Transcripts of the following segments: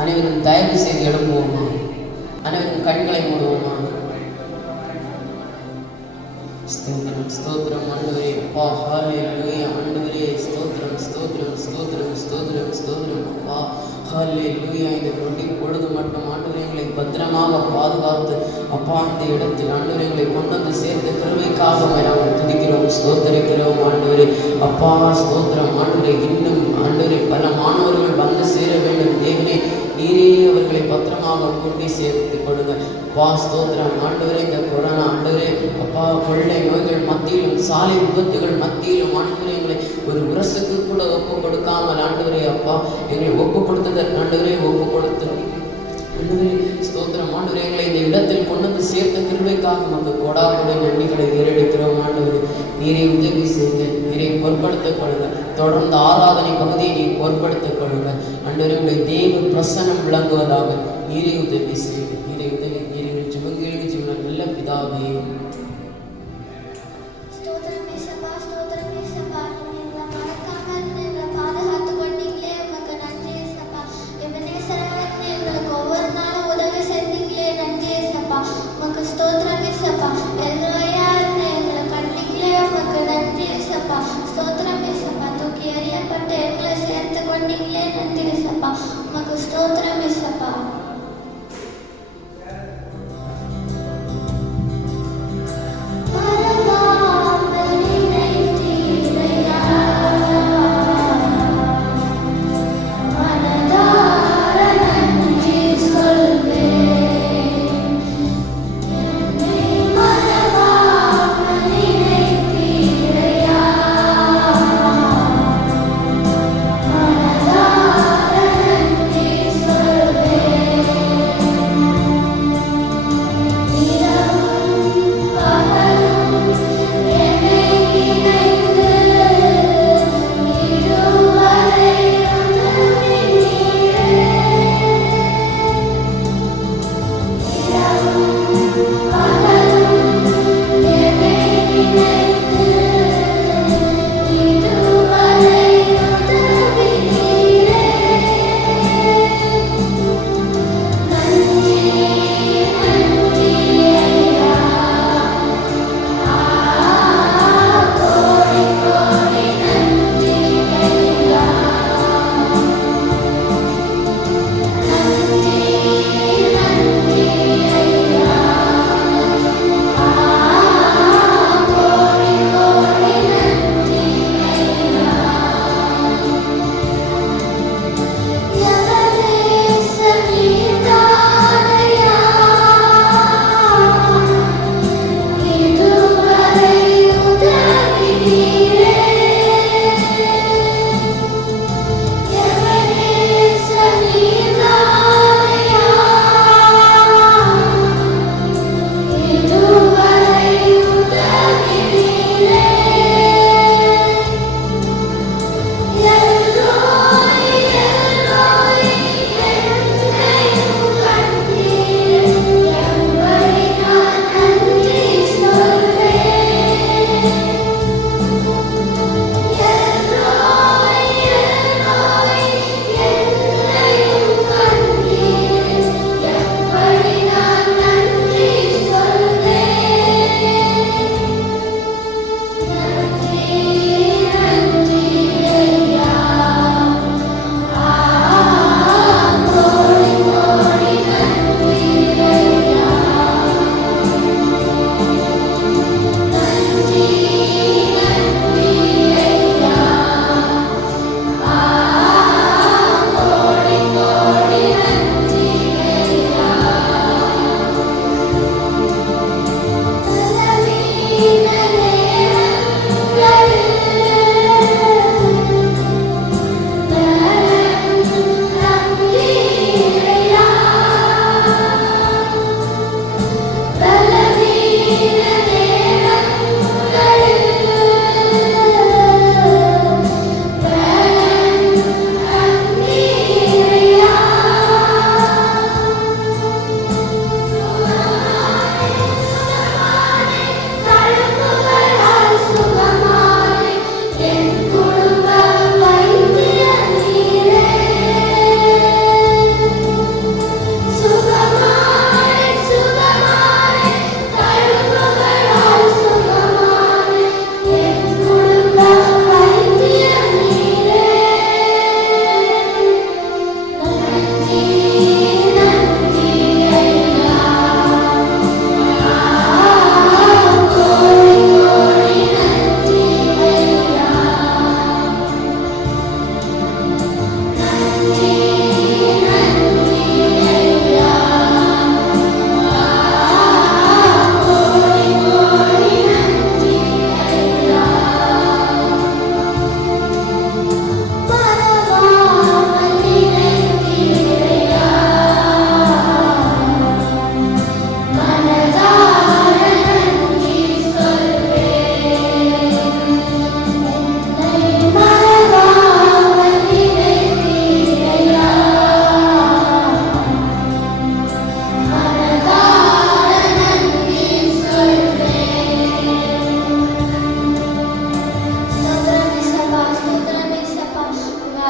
அனைவரும் தயவு செய்து எழுப்புவோமா? அனைவரும் கண்களை மூடுவோமா? ஸ்தோத்திரம் ஸ்தோத்திரம் ஆண்டவரே. அப்பா ஹல்லேலூயா. ஆண்டவரே ஸ்தோத்திரம் ஸ்தோத்திரம் ஸ்தோத்திரம் ஸ்தோத்திரம் ஸ்தோத்திரம். அப்பா ஹல்லேலூயா. இந்த நொடி பொழுது மட்டும் ஆண்டவரே எங்களை பத்திரமாக பாதுகாத்து அப்பா இந்த இடத்தில் ஆண்டவரே எங்களை கொண்டு வந்து சேர்ந்த கிருபைக்காக நாங்கள் துதிக்கிறோம், ஸ்தோத்தரிக்கிறோம் ஆண்டவரே. அப்பா ஸ்தோத்திரம் ஆண்டவரே. இன்னும் ஆண்டவரே பல மாணவர்கள் வந்து சேர வேண்டும் தேவனே. நீரே அவர்களை பத்திரமாக கூட்டி சேர்த்து கொடுங்க. அப்பா ஸ்தோத்திரம் ஆண்டவரே. இந்த கொரோனா ஆண்டவரே அப்பா கொள்ளை நோய்கள் மத்தியிலும் சாலை விபத்துகள் மத்தியிலும் ஆண்டவரே எங்களை ஒரு உரசுக்கு கூட ஒப்பு கொடுக்காமல் ஆண்டவரே அப்பா எங்களை ஒப்பு கொடுத்ததற்கு ஆண்டவரே ஒப்பு கொடுத்து ஆண்டவரே ஸ்தோத்திரம் ஆண்டவரே எங்களை இந்த இடத்தில் கொண்டு வந்து சேர்த்த கிருபைக்காக நமக்கு கொடாபடி நன்றிகளை ஏறெடுக்கிறோம் ஆண்டவரே. நீரை உதவி செய்யுங்க, நீரை பொருட்படுத்திக் கொள்ளுங்க. தொடர்ந்து ஆராதனை பகுதியை நீர் பொருட்படுத்திக் கொள்ளுங்க ஆண்டவரே. உங்களுடைய தேவ பிரசன்னம் விளங்குவதாக நீரை உதவி செய்யுங்க, நீரை உதவி நீரை ஜிவங்களுக்கு ஜீவன நல்ல பிதாவே. Amen.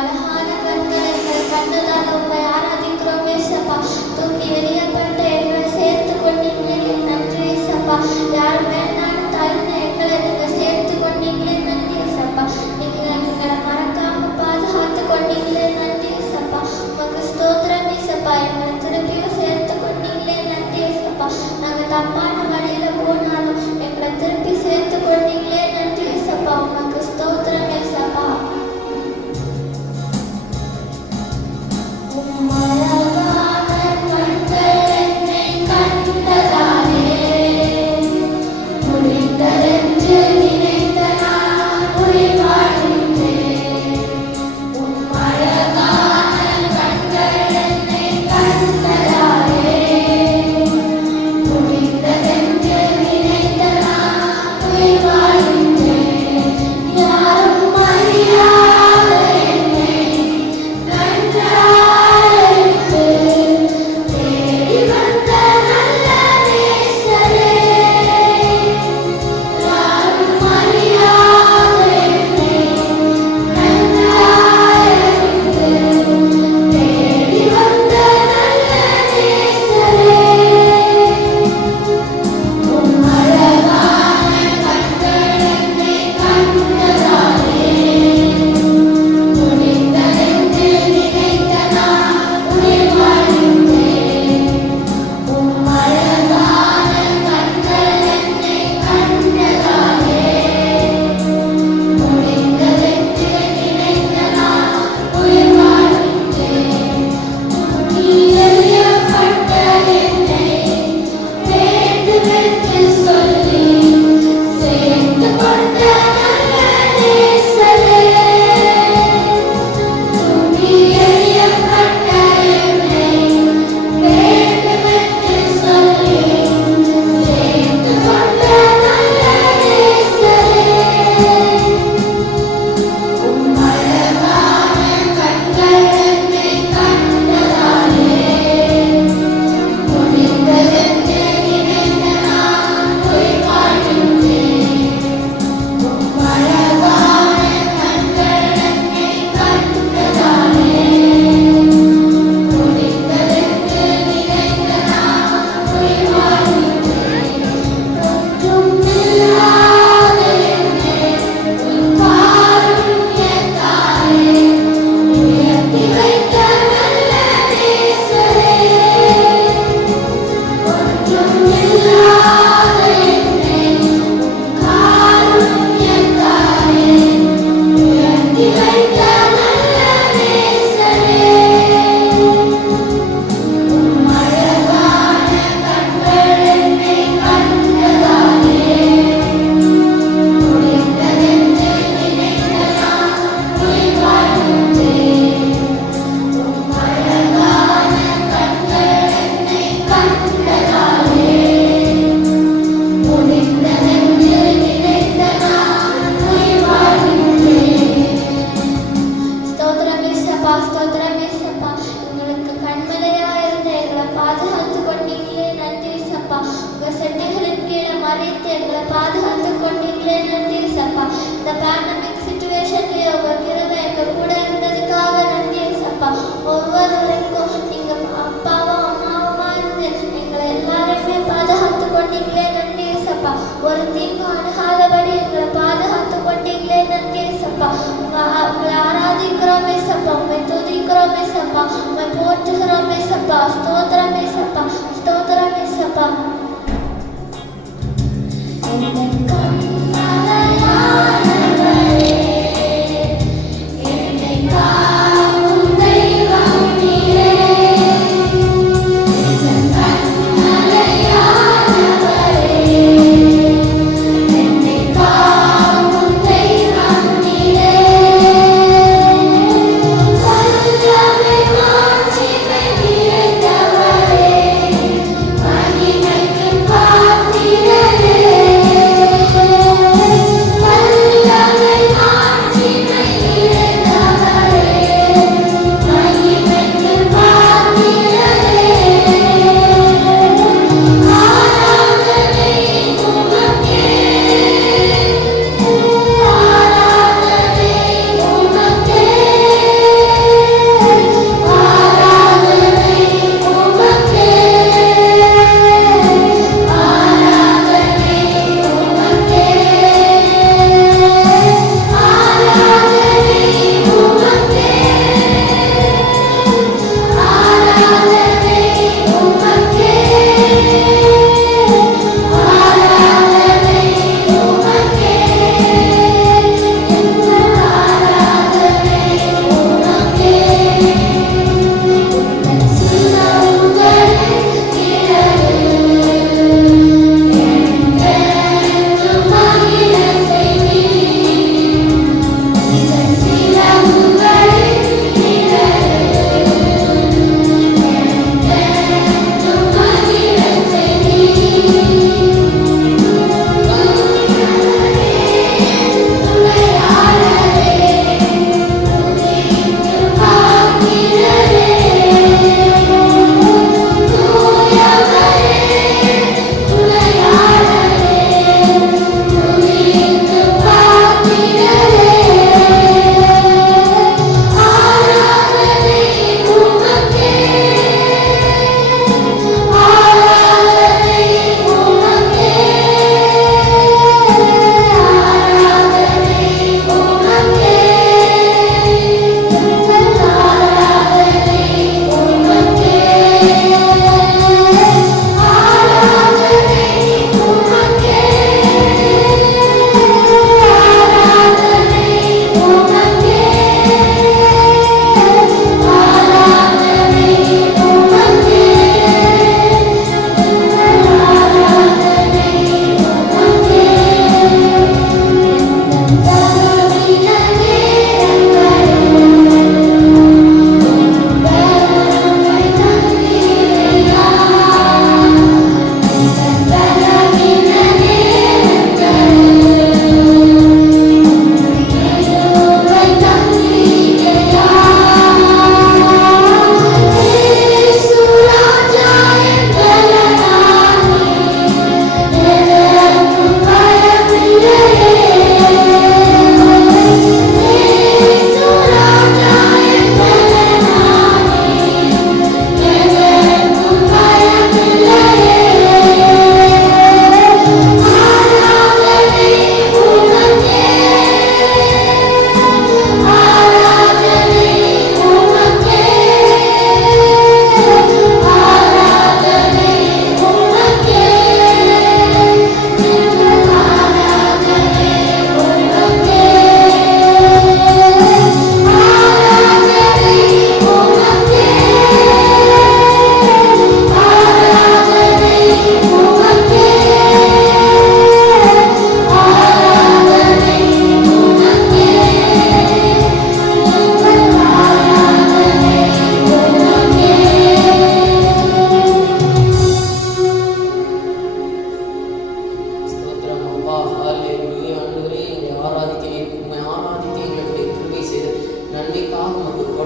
அழகான கண்கள் எங்களை கண்டதால் உங்களை ஆராதிக்கிறோம் ஏசப்பா. தூக்கி எறியப்பட்ட எங்களை சேர்த்து கொண்டீங்களே நன்றி ஏசப்பா. யாரும் வேண்டான தள்ளின எங்களை நீங்கள் சேர்த்து கொண்டீங்களே நன்றி ஏசப்பா. நீங்கள் எங்களை மறக்காம பாதுகாத்து கொண்டீங்களே நன்றி ஏசப்பா. உமக்கு ஸ்தோத்திரம் ஏசப்பா. எங்களை திருப்பியும் சேர்த்து கொண்டீங்களே நன்றி ஏசப்பா. நாங்கள் தப்பான வழியில போனாலும் எங்களை திருப்பி சேர்த்து கொண்டீங்களே நன்றி ஏசப்பா. உமக்கு ஸ்தோத்திரம் ஏசப்பா. ஒரு தீங்கு அணுகாதபடி எங்களை பாதுகாத்து கொண்டீங்களே நன்றி ஏசப்பா. உங்களை ஆராதிக்கிறோம் ஏசப்பா. உண்மை துதி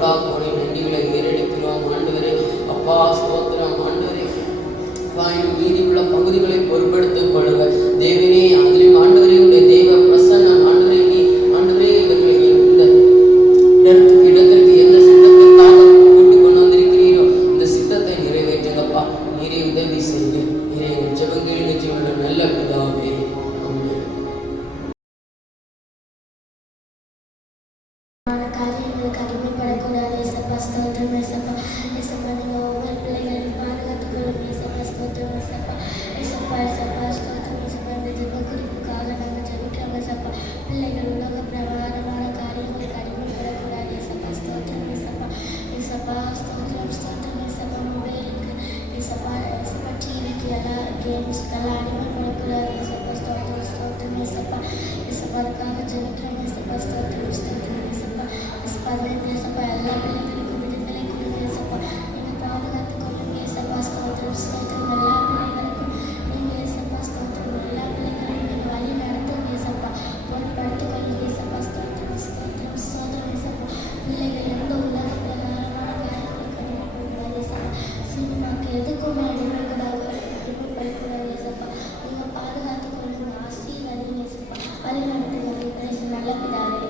கோடி நன்றிகளை ஏறெடுக்கிறோம் ஆண்டவரே. அப்பா ஸ்தோத்திரம் ஆண்டவரே. மீதி உள்ள பகுதிகளை பொருட்படுத்திக் கொள்ளுங்க தேவனே. அதிலும் ஆண்டவரே உடைய தெய்வ பிரசன்னம் ஆண்டவரே, நீ ஆண்டவரே இவர்களை இந்த இடத்திற்கு எந்த சித்தத்திற்காக கூட்டி கொண்டு வந்திருக்கிறீரோ இந்த சித்தத்தை நிறைவேற்றுங்கப்பா. நீரே உதவி செய்து நீரே ஜெபங்கள் நிச்சயமுள்ள நல்ல பிதாவே. காரியங்களுக்கு அடிமைப்படக்கூடாது ஏசப்பா. ஸ்தோத்திரம் ஏசப்பா. ஏசப்பா நீங்கள் ஒவ்வொரு பிள்ளைகளையும் பாதுகாத்துக் கொள்ளுங்க ஏசப்பா. ஸ்தோத்திரம் ஏசப்பா. ஏசப்பா ஏசப்பா ஸ்தோத்திரம் ஏசப்பா. இந்த ஜெப குறிப்புக்காக நாங்கள் ஜெபிக்கிறோம் ஏசப்பா. பிள்ளைகள் உலக பிரகாரமான காரியங்களுக்கு அடிமைப்படக்கூடாது ஏசப்பா. ஸ்தோத்திரம் ஏசப்பா. ஏசப்பா ஸ்தோத்திரம் ஸ்தோத்திரம் ஏசப்பா. மொபைலுக்கு ஏசப்பா ஏசப்பா டிவிக்கு எல்லாம் கேம்ஸ்க்கெல்லாம் அடிமைப்படக்கூடாது ஏசப்பா. ஸ்தோத்திரம் ஸ்தோத்திரம் ஏசப்பா. ஏசப்பா அதுக்காக ஜெபிக்கிறோம் ஏசப்பா. ஸ்தோத்திரம் ஸ்தோத்திரம் ஏசப்பா. ஏசப்பா எல்லா பிள்ளைகளுக்கும் விடுதலை கொடுங்க ஏசப்பா. நீங்கள் பாதுகாத்து கொள்ளுங்க ஏசப்பா. ஸ்தோத்திரம் ஸ்தோத்திரம் எல்லா பிள்ளைகளுக்கும் நீங்கள் ஏசப்பா. ஸ்தோத்திரம் எல்லா பிள்ளைகளையும் நீங்கள் வழி நடத்துங்க ஏசப்பா. பொருட்படுத்திக் கொள்ளுங்க ஏசப்பா. ஸ்தோத்திரம் ஸ்தோத்திரம் ஸ்தோத்திரம் ஏசப்பா. பிள்ளைகள் எந்த உலக பிரகாரமான காரியங்களுக்கு அடிமைப்படக்கூடாது ஏசப்பா. சினிமாக்கு எதுக்குமே அடிமைப்படக்கூடாது ஏசப்பா. நீங்கள் பாதுகாத்து கொள்ளுங்க. ஆசீர்வதிங்க ஏசப்பா. வழி நடத்துங்க நல்ல பிதாவே.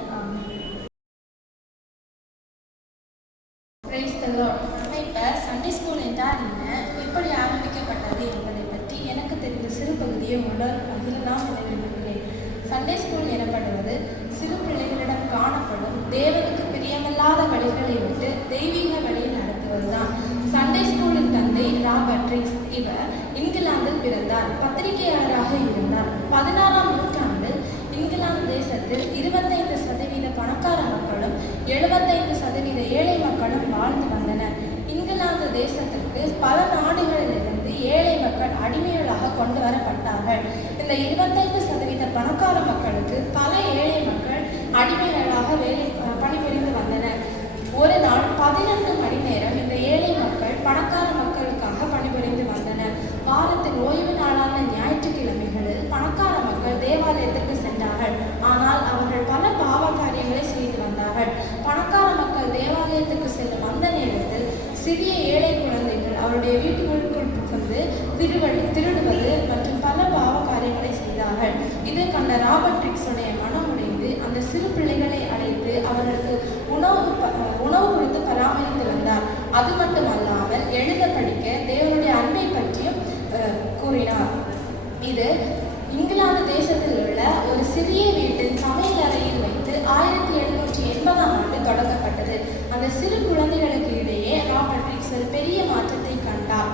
Praise the Lord. இப்போ சண்டே ஸ்கூல் என்றால் என்ன, எப்படி ஆரம்பிக்கப்பட்டது என்பதை பற்றி எனக்கு தெரிந்த சிறு பகுதியை உங்களுடன் பகிரலாம் என விரும்புகிறேன். சண்டே ஸ்கூல் எனப்படுவது சிறு பிள்ளைகளிடம் காணப்படும் தேவனுக்கு பிரியமில்லாத வழிகளை விட்டு தெய்வீக வழியை நடத்துவதுதான். சண்டே ஸ்கூலின் தந்தை ராபர்ட்ரிக்ஸ். இவர் இங்கிலாந்தில் பிறந்தார். பத்திரிகையாளராக இருந்தார். 16ஆம் நூற்றாண்டில் இங்கிலாந்து தேசத்தில் 25% பணக்கார மக்களும் 75% ஏழை மக்களும் வாழ்ந்து வந்தனர். இங்கிலாந்து தேசத்திற்கு பல நாடுகளிலிருந்து ஏழை மக்கள் அடிமைகளாக கொண்டு வரப்பட்டார்கள். இந்த 25% பணக்கார மக்களுக்கு பல ஏழை மக்கள் அடிமைகளாக பணிபுரிந்து வந்தனர். ஒரு நாள் 12 மணி நேரம் இந்த ஏழை மக்கள் பணக்கார மக்களுக்காக பணிபுரிந்து வந்தனர். வாரத்தின் ஓய்வு நாளான ஞாயிற்றுக்கிழமைகளில் பணக்கார மக்கள் தேவாலயத்திற்கு சென்றார்கள். ஆனால் அவர்கள் பல பாவ காரியங்களை செய்து வந்தார்கள். பணக்கார மக்கள் தேவாலயத்துக்கு செல்லும் அந்த நேரத்தில் சிறிய ஏழை குழந்தைகள் அவருடைய வீட்டுக்குள் புகுந்து திருடுவது மற்றும் பல பாவ காரியங்களை செய்தார்கள். இதை கண்ட ராபர்ட்ரிக்ஸுடைய மனம் உடைந்து அந்த சிறு பிள்ளைகளை அழைத்து அவர்களுக்கு உணவு கொடுத்து பராமரித்து வந்தார். அது மட்டுமல்லாமல் எழுத படிக்க தேவனுடைய அன்பை பற்றியும் கூறினார். இது இங்கிலாந்து தேசத்தில் உள்ள ஒரு சிறிய வீட்டின் சமையல் அறையில் வைத்து 1780ஆம் ஆண்டு தொடங்கப்பட்டது. அந்த சிறு குழந்தைகளுக்கு இடையே ராபர்ட்ரிக்ஸ் ஒரு பெரிய மாற்றத்தை கண்டார்.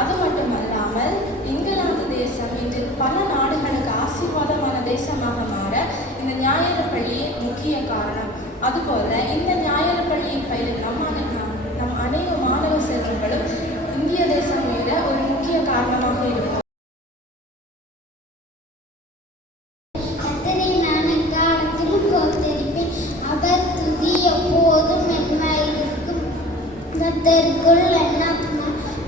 அது மட்டுமல்லாமல் இங்கிலாந்து தேசம் இன்று பல நாடுகளுக்கு ஆசீர்வாதமான தேசமாக மாற இந்த ஞாயிறு பள்ளியே முக்கிய காரணம். அதுபோல இந்த ஞாயிறு பள்ளியை பயிலும் நம் அனைத்து மாணவ செல்வங்களும் இந்திய தேசம் மீத ஒரு முக்கிய காரணமாக இருக்கும். கர்த்தருக்குள்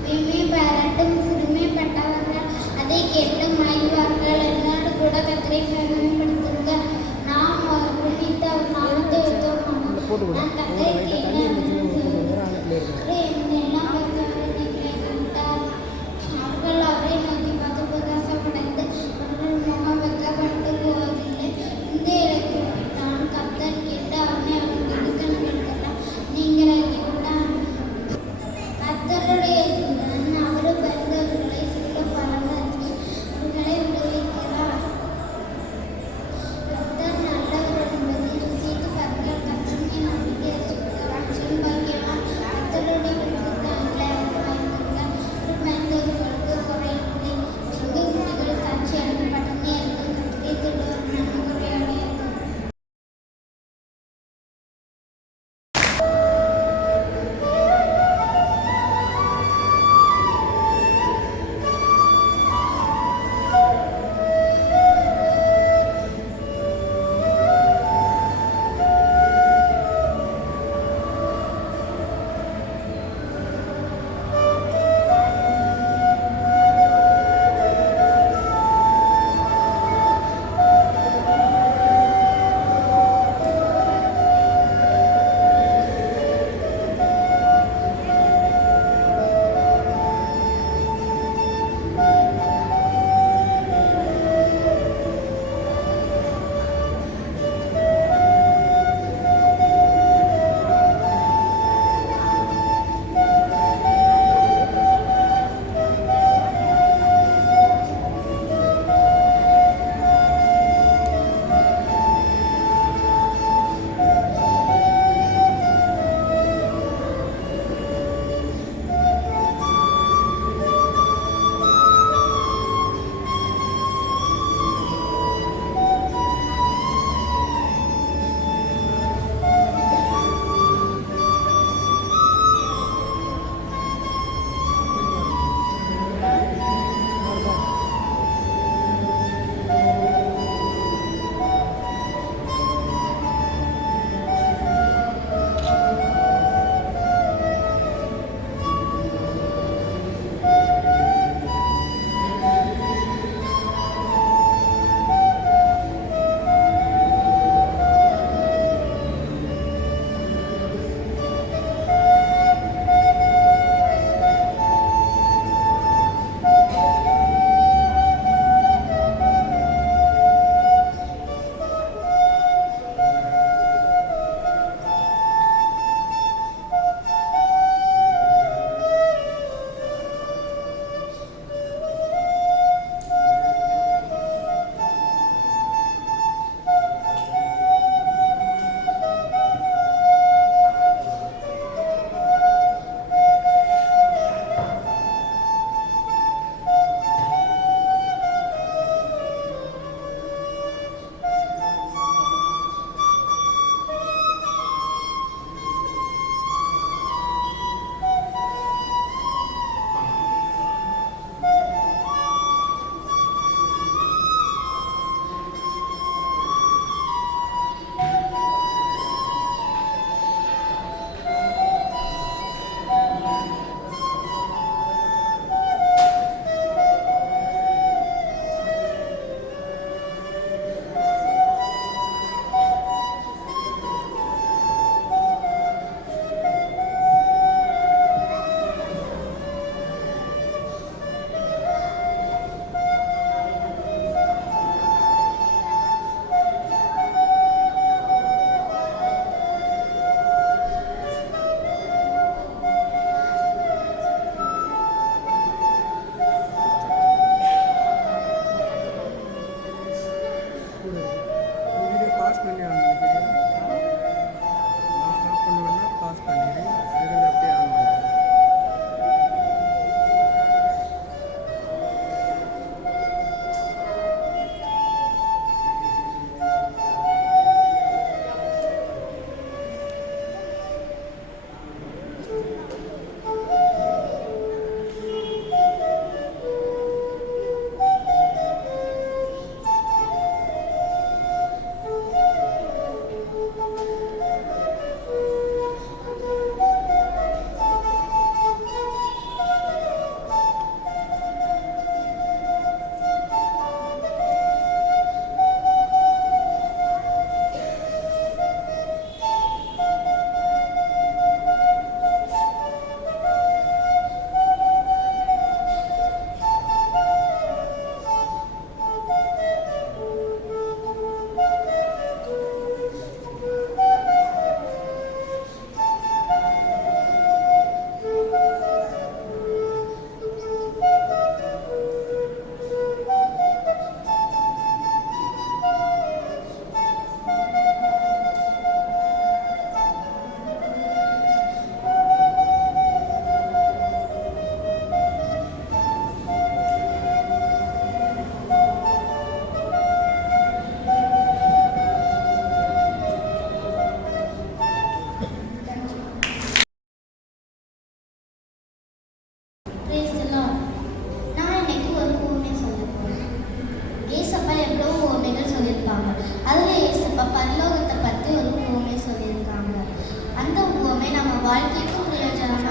மேன்மை பாராட்டும் சிறுமைப்பட்டவர்கள் அதை கேட்டு மகிழ்வார்கள். என்னோடு கூட கர்த்தரை மேன்மைப்படுத்துங்க. நாம் புனித நாமத்தை உத்தமமான நான் கர்த்தரை அவர்கள் அவரை நோக்கி பார்த்து பிரகாசமடைந்து அவர்கள் முகம் வைக்கப்பட்டு போவதில்லை. இந்த இலக்கு நான் கர்த்தர் கேட்டு அவனை கொடுக்கிறான். நீங்கள் கர்த்தருடைய தூதன் அவர் பிறந்தவர்களை சொல்ல பரவாயில்லை அவர்களை விடுவிக்கிறார். கர்த்தர் நல்லவர் என்பதை ருசித்து பாருங்கள். கர்த்தனை நம்பிக்கை இருக்கிறார்.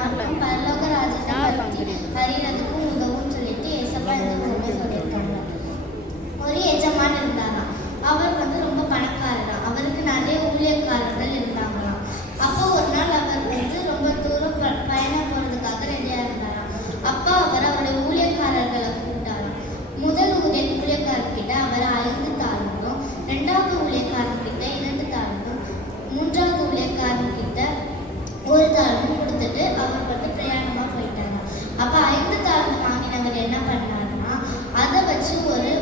எல்லாருக்கும் பரலோக ராஜ்யத்தை பற்றி அறியறதுக்கும் உதவும் சொல்லிட்டு ஏசப்பா இந்த உண்மை சொல்லியிருக்காங்க. ஒரு எஜமான் இருந்தாராம். அவர் ரொம்ப பணக்காரரா. அவருக்கு நிறைய ஊழியக்காரர்கள் இருந்தாங்களாம். அப்போ ஒரு நாள் அவர் ரொம்ப தூரம் பயணம் போறதுக்காக ரெடியா இருந்தாராம். அப்போ அவர் அவருடைய ஊழியக்காரர்களை கூப்பிட்டாராம். முதல் ஊழியக்காரர்கிட்ட அவர் 5 தாளந்தும், 2வது ஊழியக்காரர்கிட்ட 2 தாளந்தும், 3வது ஊழியக்காரர்கிட்ட 1 தாளந்தும் கொடுத்துட்டு அவர் பிரயாணமா போயிட்டாராம். அப்ப 5 தாளந்து வாங்கினவர் என்ன பண்ணாருன்னா, அதை வச்சு ஒரு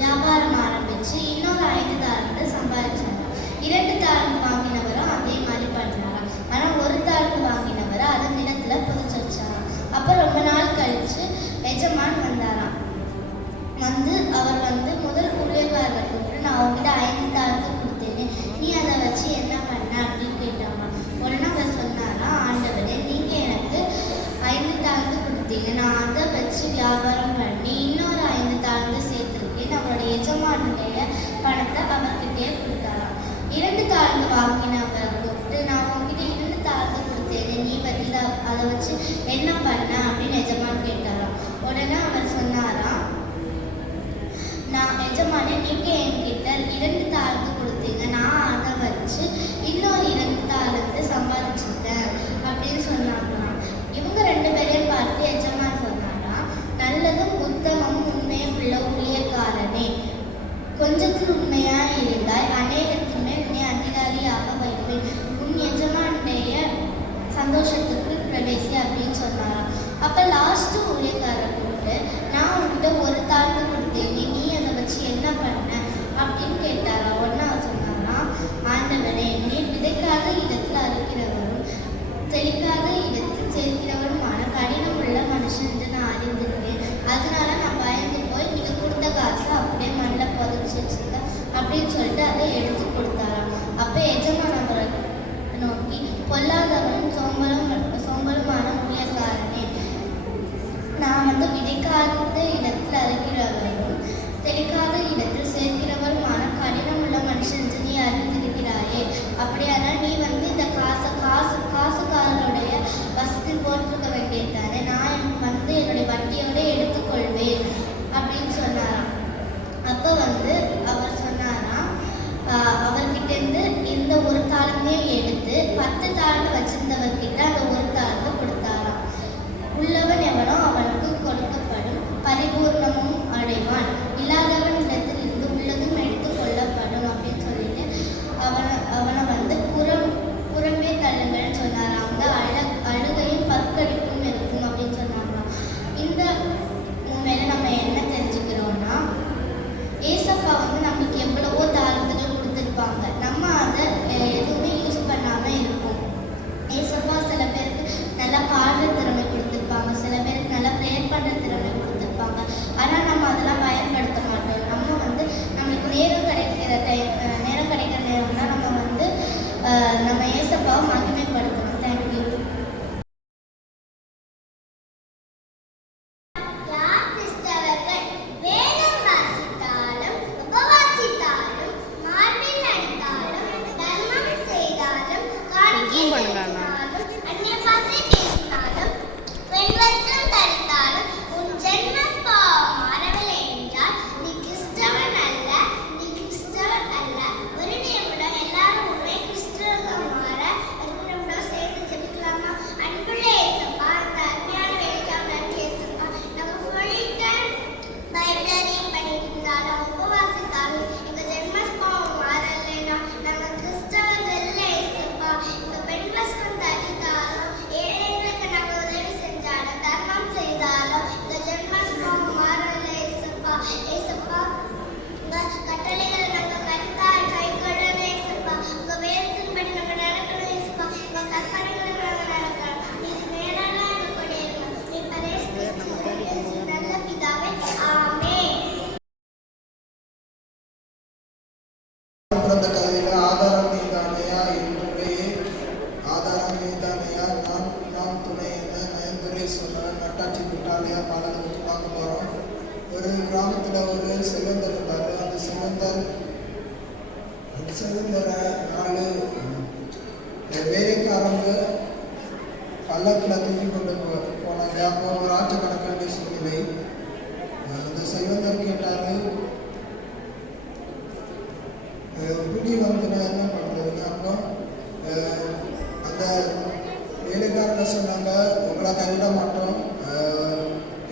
வியாபாரம் ஆரம்பிச்சு இன்னொரு 5 தாளந்து சம்பாதிச்சாங்க. 2 தாளந்து வாங்கினவரும் அதே மாதிரி பண்ணாராம். ஆனா 1 தாளந்து வாங்கினவரை அதை நிலத்துல புதைச்சு வச்சாராம். அப்ப ரொம்ப நாள் கழிச்சு எஜமான் வந்தாராம். அவர் முதல் ஊழியக்காரர் கூப்பிட்டு, நான் உங்ககிட்ட 5 தாளந்து கொடுத்தேன்னு, நீ அதை வச்சு என்ன பண்ண அப்படின்னு கேட்டாமா. உடனே அவர் சொன்னாரா, ஆண்டவரே, நீங்க எனக்கு 5 தாளந்து கொடுத்தீங்க, நான் அதை வச்சு வியாபாரம் பண்ணி இன்னொரு 5 தாளந்து சேர்த்துருக்கேன். அவருடைய எஜமானுடைய பணத்தை அவர்கிட்டயே கொடுத்தாராம். 2 தாளந்து வாங்கினவரை கூப்பிட்டு, நான் உங்ககிட்ட 2 தாளந்து கொடுத்தேன், நீ அதை வச்சு என்ன பண்ண அப்படின்னு எஜமான் கேட்டாராம். உடனே அவர் சொன்னாராம், நான் எஜமானே, நீங்க என்கிட்ட 2 தாளந்து கொடுத்தீங்க, நான் அதை வச்சு இன்னொரு 2 தாளந்து சம்பாதிச்சிருக்கேன் அப்படின்னு சொன்னாங்களாம். இவங்க 2 பேரையும் பார்த்து எஜமான் சொன்னாராம், நல்லதும் உத்தமம் உண்மையும் உள்ள ஊழியக்காரனே, கொஞ்சத்தில் உண்மையா இருந்தால் அநேகத்தின் மேல் உன்னை அதிகாரியாக வைப்பேன், உன் எஜமானுடைய சந்தோஷத்துக்கு பிரவேசி அப்படின்னு சொன்னாராம். அப்ப லாஸ்ட் ஊழியக்காரர் கூப்பிட்டு, நான் உன்கிட்ட 1 தாளந்து கொடுத்தேன், நீ அதை வச்சு என்ன பண்ண அப்படின்னு கேட்டாரா. உடனே அவர் சொன்னாராம், ஆண்டவனே, நீர் விதைக்காத இடத்தில் அறுக்கிறவரும் தெளிக்காத இடத்தில் சேர்க்கிறவருமான கடினம் உள்ள மனுஷன் என்று நான் அறிந்திருக்கேன். அதனால நான் பயந்து போய் நீங்க கொடுத்த காசை அப்படியே மண்ணில் புதைச்சி வச்சிருக்கேன் அப்படின்னு சொல்லிட்டு அதை எடுத்து கொடுத்தாராம். அப்ப எஜமான் அவரை நோக்கி, பொல்லாதவனும் சோம்பலுமான ஊழியக்காரனே, நான் விதைக்காத இடத்தில் அறுக்கிறவரும் தெளிக்காத இடத்தில் சேர்க்கிறவருமான கடினம் உள்ள மனுஷன் நீ அறிந்திருக்கிறாயே. அப்படியானால் நீ இந்த காசுக்காரனுடைய வசத்தில் போட்டிருக்க வேண்டியதானே, நான் என்னுடைய வட்டியோட எடுத்துக்கொள்வேன் அப்படின்னு சொன்னாராம். அப்போ அவர் சொன்னாராம், அவர்கிட்ட இருந்து இந்த 1 தாளந்தையும் எடுத்து 10 தாளந்து வச்சிருந்தவர்கிட்ட அந்த 1 தாளந்து கொடுத்தாராம். உள்ளவன் எவனோ அவனுக்கு கொடுக்கப்படும், பரிபூர்ணமும் அடைவான், இல்லாதவன் இடத்தில் இருந்து உள்ளதும் எடுத்து கொள்ளப்படும் அப்படின்னு சொல்லிட்டு அவனை புறம்பே தள்ளுங்கள்னு சொன்னாராம். அந்த அழுகையும் பற்கடிப்பும் இருக்கும் அப்படின்னு சொன்னாராம். இந்த மேல நம்ம என்ன தெரிஞ்சுக்கிறோம்னா, ஏசப்பா நம்மளுக்கு எவ்வளவோ தாளந்துகள் கொடுத்துருப்பாங்க, நம்ம அதை எதுவுமே யூஸ் பண்ணாம இருப்போம். ஏசப்பா சில பேருக்கு நல்லா பாடுற திறமை கொடுத்துருப்பாங்க, சில பேருக்கு நல்லா ப்ரேயர் பண்ணுற திறமை கொடுத்துருப்பாங்க. ஆனால் நம்ம அதெல்லாம் பயன்படுத்த மாட்டோம். நம்மளுக்கு நேரம் கிடைக்கிற நேரம்னா நம்ம ஏசப்பாவை மகிமைப்படுத்தணும். தேங்க்யூ. ஒரு கிராமத்தில் ஒரு செல்வந்தர் இருந்தார். அந்த செல்வந்தரை 4 வேலைக்காரங்க பல்லக்கில் தூக்கி கொண்டு போனாங்க. அப்போ ஒரு ஆற்று கடக்க வேண்டிய சூழ்நிலை. அந்த செல்வந்தர் கேட்டார், புலி வந்து நான் என்ன பண்ணுறதுன்னு. அப்போ அந்த வேலைக்காரங்க சொன்னாங்க, உங்களை கைவிட மாட்டோம்,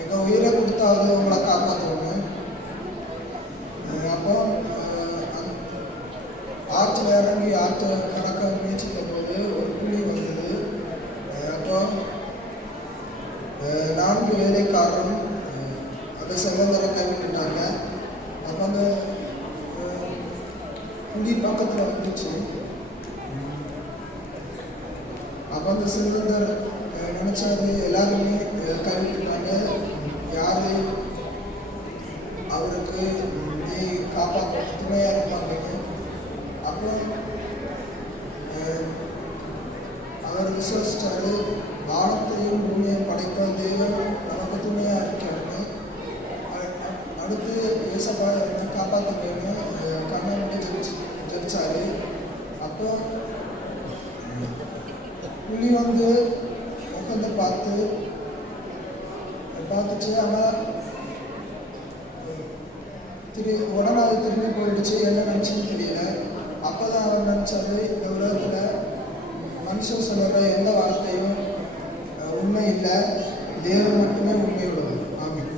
எங்கள் உயிரை கொடுத்தாவது உங்களை காப்பாற்றணும். அப்போ ஆற்றுல இறங்கி ஆற்று கடக்க முயற்சித்த போது ஒரு புலி வந்தது. அப்போ 4 வேலைக்காரரும் அந்த செல்வந்தரை கைவிட்டுட்டாங்க. அப்போ அந்த புலி பக்கத்தில் வந்துச்சு. அப்போ அந்த செல்வந்தர் நினைச்சாரு, எல்லாருமே கைவிட்டுட்டாங்க, யாரு அவருக்கு நீ காப்பாற்ற துணையாக இருப்பாங்க. அப்போ அவர் விசுவாசிச்சாரு, வானத்தையும் பூமியையும் படைக்க தேவன் நமக்கு துணையாக இருக்கிறாங்க. அடுத்து ஏசப்பா என்ன காப்பாற்றுன்னு கண்ணை மட்டும் ஜெபிச்சாரு. அப்போ புலி வந்து முகத்தை பார்த்துச்சு. ஆனால் உடனே அது திரும்பி போயிடுச்சு. என்ன நினச்சுன்னு தெரியல. அப்போ தான் அவர் நினச்சாரு, இந்த உலகத்தில் மனுஷன் சொல்கிற எந்த வார்த்தையும் உண்மை இல்லை, தேவன் மட்டுமே உண்மை உள்ளது. ஆமென்.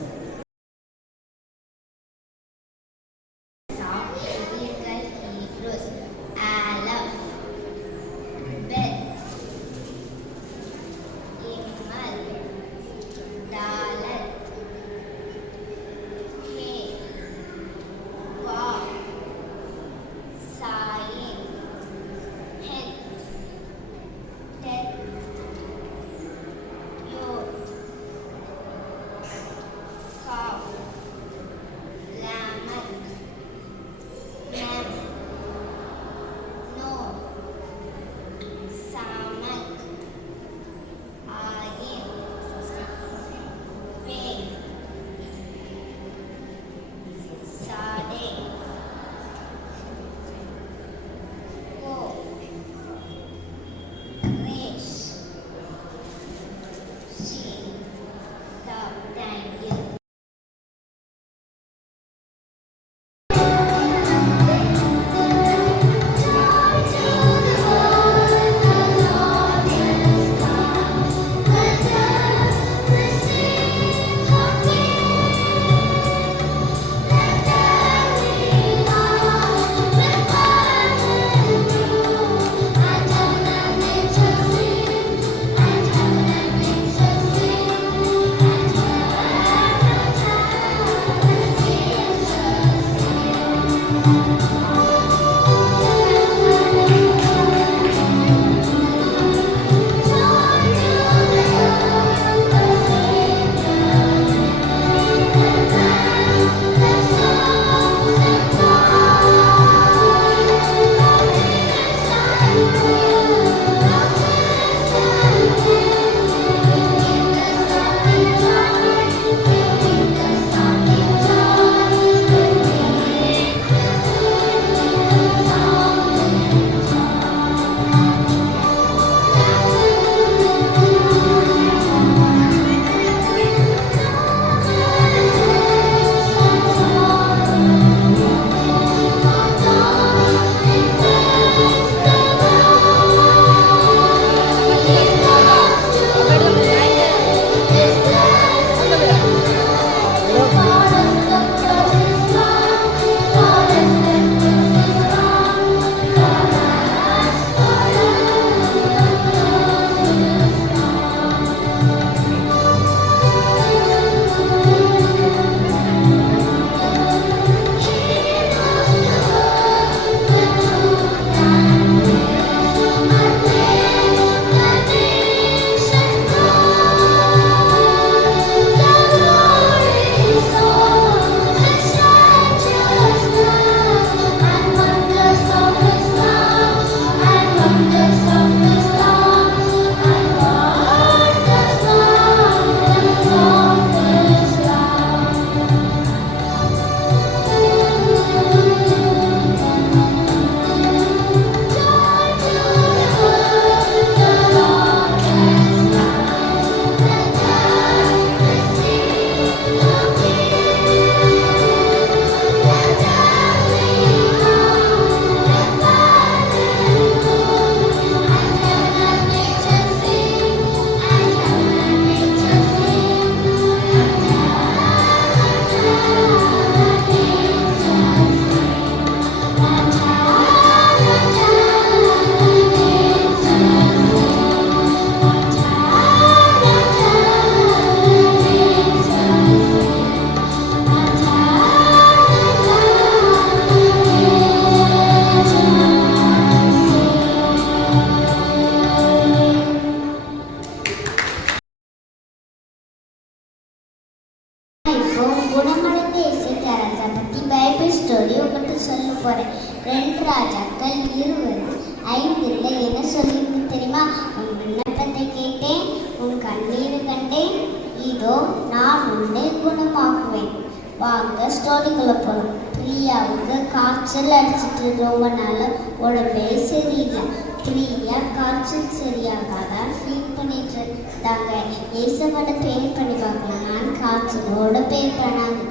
வாங்க ஸ்டோரிக்குள்ளே போகலாம். பிரியாவுக்கு காய்ச்சல் அடிச்சிட்டு ரொம்ப நாள் உடம்பே சரியில்லை. பிரியா காய்ச்சல் சரியாகாத ஃபீல் பண்ணிட்டு இருந்தாங்க. ஏசப்பாட பேர் பண்ணி பார்க்கலாம். நான் காய்ச்சலோட பேர் பண்ணாங்க.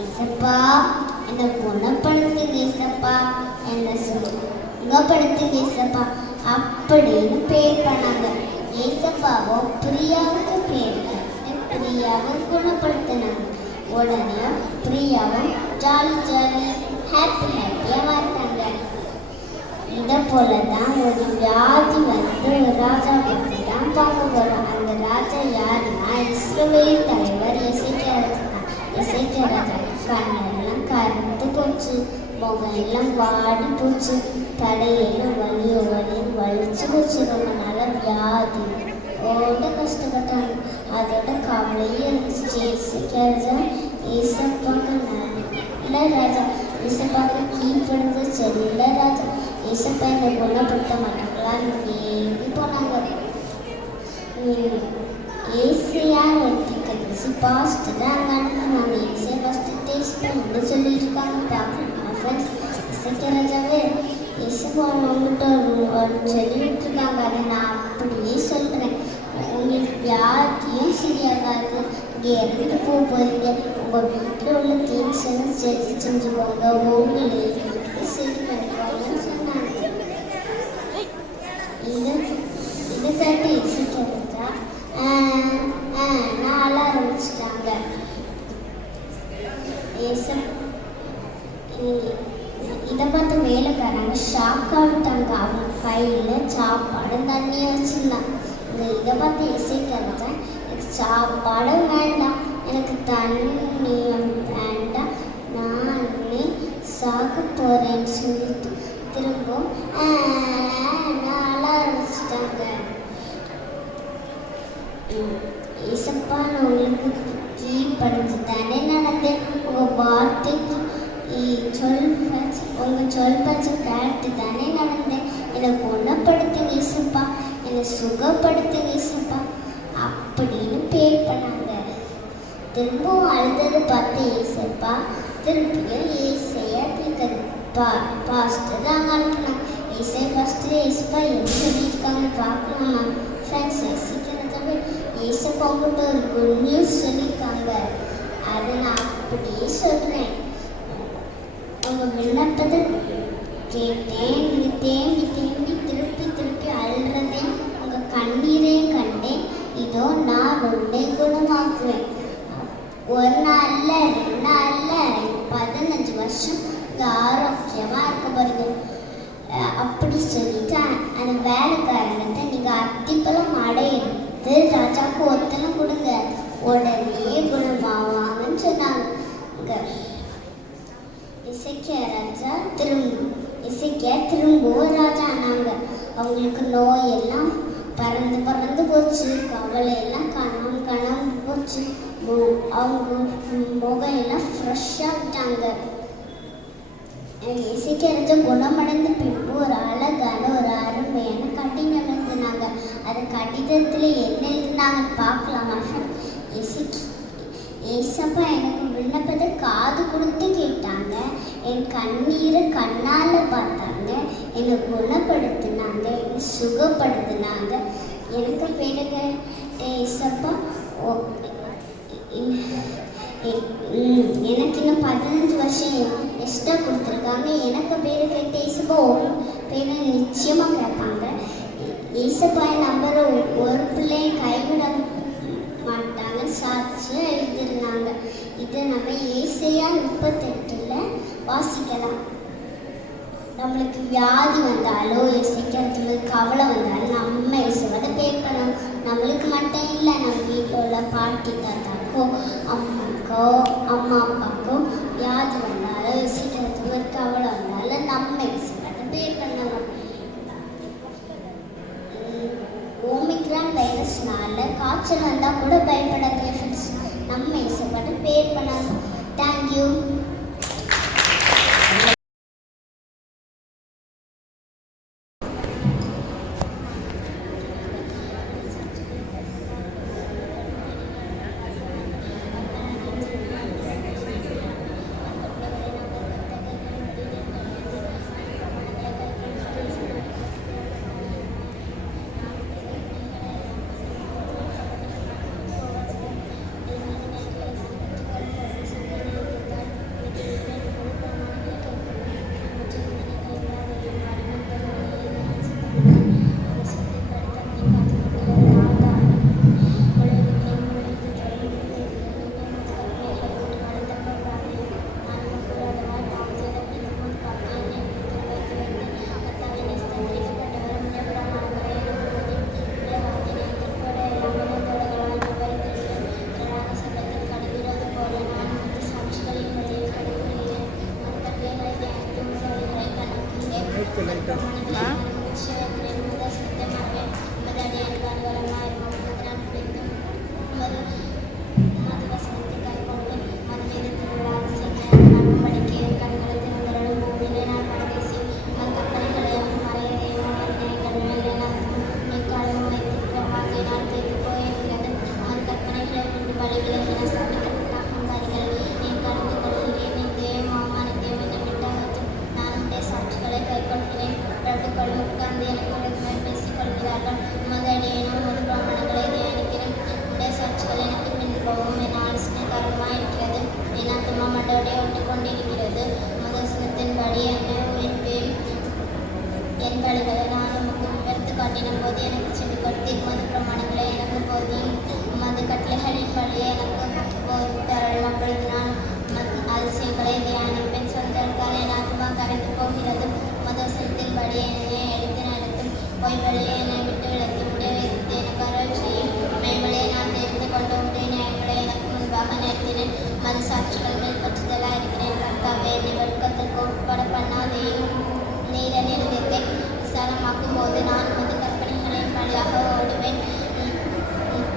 ஏசப்பா என்னை குணப்படுத்துங்க ஏசப்பா, என்ன சுகப்படுத்துங்க ஏசப்பா அப்படின்னு பேர் பண்ணாங்க. ஏசப்பாவோ பிரியாவுக்கு பேர் பிரியாவை குணப்படுத்தினாங்க. உடனே பிரியாவும் ஜாலி ஹாப்பியாக வாழ்ந்தாங்க. இதை போல தான் ஒரு வியாதி வந்து ஒரு ராஜா பற்றி தான் பார்க்க போகிறோம். அந்த ராஜா யாருன்னா இஸ்ரவேல் தலைவர் எசேக்கியா தான். எசேக்கியா ராஜா கண்ணெல்லாம் கருத்து போச்சு, முகம் எல்லாம் வாடி போச்சு, தலையெல்லாம் வலிச்சு போச்சு. ரொம்ப நாளாக வியாதி ஓட கஷ்டப்பட்டாங்க. அதோட கவலையே இருந்துச்சு. எசேக்கியா ராஜா ஏசப்பாக்கு நல்ல ராஜா, ஏசப்பாக்கு கீழ்ப்படுறது சரியில்லை ராஜா, ஏசப்பா என்னை குணப்படுத்த மாட்டாங்களான்னு கேள்வி போனாங்க. ஏசியார் எடுத்துக்கிச்சு பாஸ்ட் தான் அங்கே அனுப்புனாங்க. ஏசியா ஃபஸ்ட்டு டேஸ்ட் பண்ணி சொல்லிட்டு இருக்காங்க. பார்க்கணும் ஃப்ரெண்ட்ஸ், இசைக்க ராஜாவே ஏசப்பா அவங்ககிட்ட சொல்லிட்டு இருக்காங்க. அதை நான் அப்படியே சொல்கிறேன். உங்களுக்கு வியாதியும் சரியாகாது, இங்கே இறந்து போகிறீங்க. உங்கள் வீட்டில் உள்ள திங்ஸ் எல்லாம் சரி செஞ்சுக்கோங்க, உங்களே சரி பண்ணிக்கோங்கன்னு சொன்னாங்க. இதை கேட்டு இசைக்கிறதா நான் ஆரம்பிச்சிட்டாங்க. இதை பார்த்து வேலைக்காரங்க ஷாக் ஆகிட்டாங்க. அவங்க கையில் சாப்பாடு தண்ணியை வச்சுருந்தாங்க. இதை பார்த்து இசைக்கிறதா எனக்கு சாப்பாடும் வேண்டாம், எனக்கு தண்ணியும் வேண்டாம், நானே சாக போகிறேன்னு சொல்லிட்டு திரும்ப நாள ஆரம்பிச்சிட்டாங்க. ஏசப்பா நான் உங்களுக்கு கீழ்படிஞ்சு தானே நடந்தேன். உங்கள் வார்த்தைக்கு உங்கள் சொல் பேச்சு கேட்டு தானே நடந்தேன். என்னை குணப்படுத்துங்க ஏசப்பா, என்னை சுகப்படுத்துங்க ஏசப்பா அப்படின்னு பேர் பண்ணாங்க. திரும்பவும் அழுதது பார்த்து ஏசப்பா திருப்பியும் ஏசையா கேட்குது பாஸ்டர் தான் அனுப்பினாங்க. ஏசை பாஸ்டர் ஏசப்பா என்ன சொல்லியிருக்காங்க பார்க்கலாமா ஃப்ரெண்ட்ஸ்? ஏசிக்கிறதாவே ஏசப்பா உங்கள்கிட்ட ஒரு குட் நியூஸ் சொல்லியிருக்காங்க. அதை நான் அப்படியே சொல்கிறேன். உங்கள் விண்ணப்பத்தை கேட்டேன், நீங்கள் தேம்பி திருப்பி அழுறதையும் உங்கள் கண்ணீரையும் கண்டேன். இதோ நான் உன்னை குணமாக்குவேன். ஒரு நாள்ல 2 நாள்ல 15 வருஷம் இங்கே ஆரோக்கியமாக இருக்க போகிறீங்க அப்படி சொல்லிட்டு அந்த வேலைக்காரங்கிட்ட நீங்கள் அத்திப்பழம் அடை எடுத்து ராஜாவுக்கு ஒத்தனம் கொடுங்க, உடனே குணமாவாங்கன்னு சொன்னாங்க. இசைக்கியா திரும்பவும் ராஜா ஆனாங்க. அவங்களுக்கு நோயெல்லாம் பறந்து போச்சு, கவலையெல்லாம் காணாம போச்சு. அவங்க முகம் எல்லாம் ஃப்ரெஷ்ஷாக விட்டாங்க. இசைக்கிறத குணமடைந்த பின்பு ஒரு அழகான ஒரு அருமையான கடிதம் எழுதினாங்க. அது கடிதத்தில் என்ன எழுதினாங்கன்னு பார்க்கலாமா? ஏசப்பா எனக்கு விண்ணப்பத்தை காது கொடுத்து கேட்டாங்க, என் கண்ணீரை கண்ணால் பார்த்தாங்க, என்னை குணப்படுத்தினாங்க, என்னை சுகப்படுத்தினாங்க. எனக்கு பிறகு ஏசப்பா எனக்கு இன்னும் 15 வருஷம் எக்ஸ்ட்ரா கொடுத்துருக்காங்க. எனக்கு பேர் கேட்ட ஏசப்பா பேரை நிச்சயமாக கேட்பாங்க. ஏசப்பா நம்புற ஒரு பிள்ளையை கைவிட மாட்டாங்க சாட்சியாக எழுதிருந்தாங்க. இதை நம்ம ஏசையா 38 வாசிக்கலாம். நம்மளுக்கு வியாதி வந்தாலோ சீக்கிரத்துல கவலை வந்தாலும் நம்ம இயேசுவோட பேர் பண்ணணும். நம்மளுக்கு மட்டும் இல்லை, நம்ம வீட்டில் உள்ள பாட்டி தாத்தாக்கோ அம்மா அப்பாக்கோ வியாதி வந்தாலும் சீக்கிரத்துல கவலை வந்தாலும் நம்ம இயேசுவோட பேர் பண்ணணும். ஓமிக்ரான் வைரஸ்னால காய்ச்சல் வந்தால் கூட பயப்படாதீங்க ஃப்ரெண்ட்ஸ், நம்ம இயேசுவோட பேர் பண்ணணும். தேங்க்யூ. பிரமாணங்களை மனமகிழ்ச்சி வைக்கிறேன். உமது வசனத்தை மறவேன். உமது அடியாருக்கு அனுகூலமாயிருக்கும். உமது நான் பிடித்தும் உமது வசனத்தை கைக்கொண்டு உமது வேதத்தில் உள்ள அதிசயங்களை பார்க்கும்படிக்கு என் கண்களை திறந்தருளும். பூமியிலே நான் பரதேசி. உமது கற்பனைகளையும் மறையதையும் உமது நியாயங்கள் மேலே நான் எக்காலமும் வைத்திருக்கிற வார்த்தையினால் தேய்த்து போயிருக்கிறது. உமது கற்பனைகளை விட்டு வழி விலகின சபிக்கப்பட்ட அகங்காரிகள் நீ கலந்து கொள்கிறேன். நிந்தையும் அவமானத்தையும் என்னை விட்டு அகற்றும். நான் உடைய சாட்சிகளை கைக்கொள்கிறேன். பிரபுக்களும் உட்கார்ந்து எனக்கு விரோதமாய் பேசிக் கொள்கிறார்கள். உமது அடியேனும் உமது பிரமாணங்களை தியானிக்கிறேன். உடைய சாட்சிகள் எனக்கு பின்பகவும் என் ஆலோசனை கருமாயிருக்கிறது. என் ஆத்துமா மட்டோடே ஒட்டிக்கொண்டிருக்கிறது. உமது வசனத்தின்படி என்னை உயிர்ப்பேன். என் வழிகளை நான் உமக்கு விவரித்து காட்டின போது எனக்கு செவி கொடுத்தீர். உமது பிரமாணங்களை எனக்கு போதியும். உமது கட்டளைகளின் வழியை எனக்கு போதித்தருளும். அப்பொழுது நான் உமது அதிசயங்களை தியானிப்பேன். சொந்தக்கால் என் ஆத்துமா கரைந்து போகிறது. உமது வசனத்தின்படி என்னை எடுத்து நடத்தும். பொய் வழியை என்னை விட்டு விலக்கி உடைய வேதத்தை எனக்கு அருள் செய்யும். மேல்வழியை நான் தெரிந்து கொண்டு உடைய நியாயங்களை எனக்கு முன்பாக நிறுத்தினேன். மது சாட்சிகள் மேல் பற்றுதலாக இருக்கிறேன். கர்த்தாவே, என்னை வெட்கத்திற்கு உட்பட பண்ணாதேயும். நீர் என் இருதயத்தை விசாலமாக்கும் போது நான் உமது கற்பனைகளின் வழியாக ஓடுவேன்.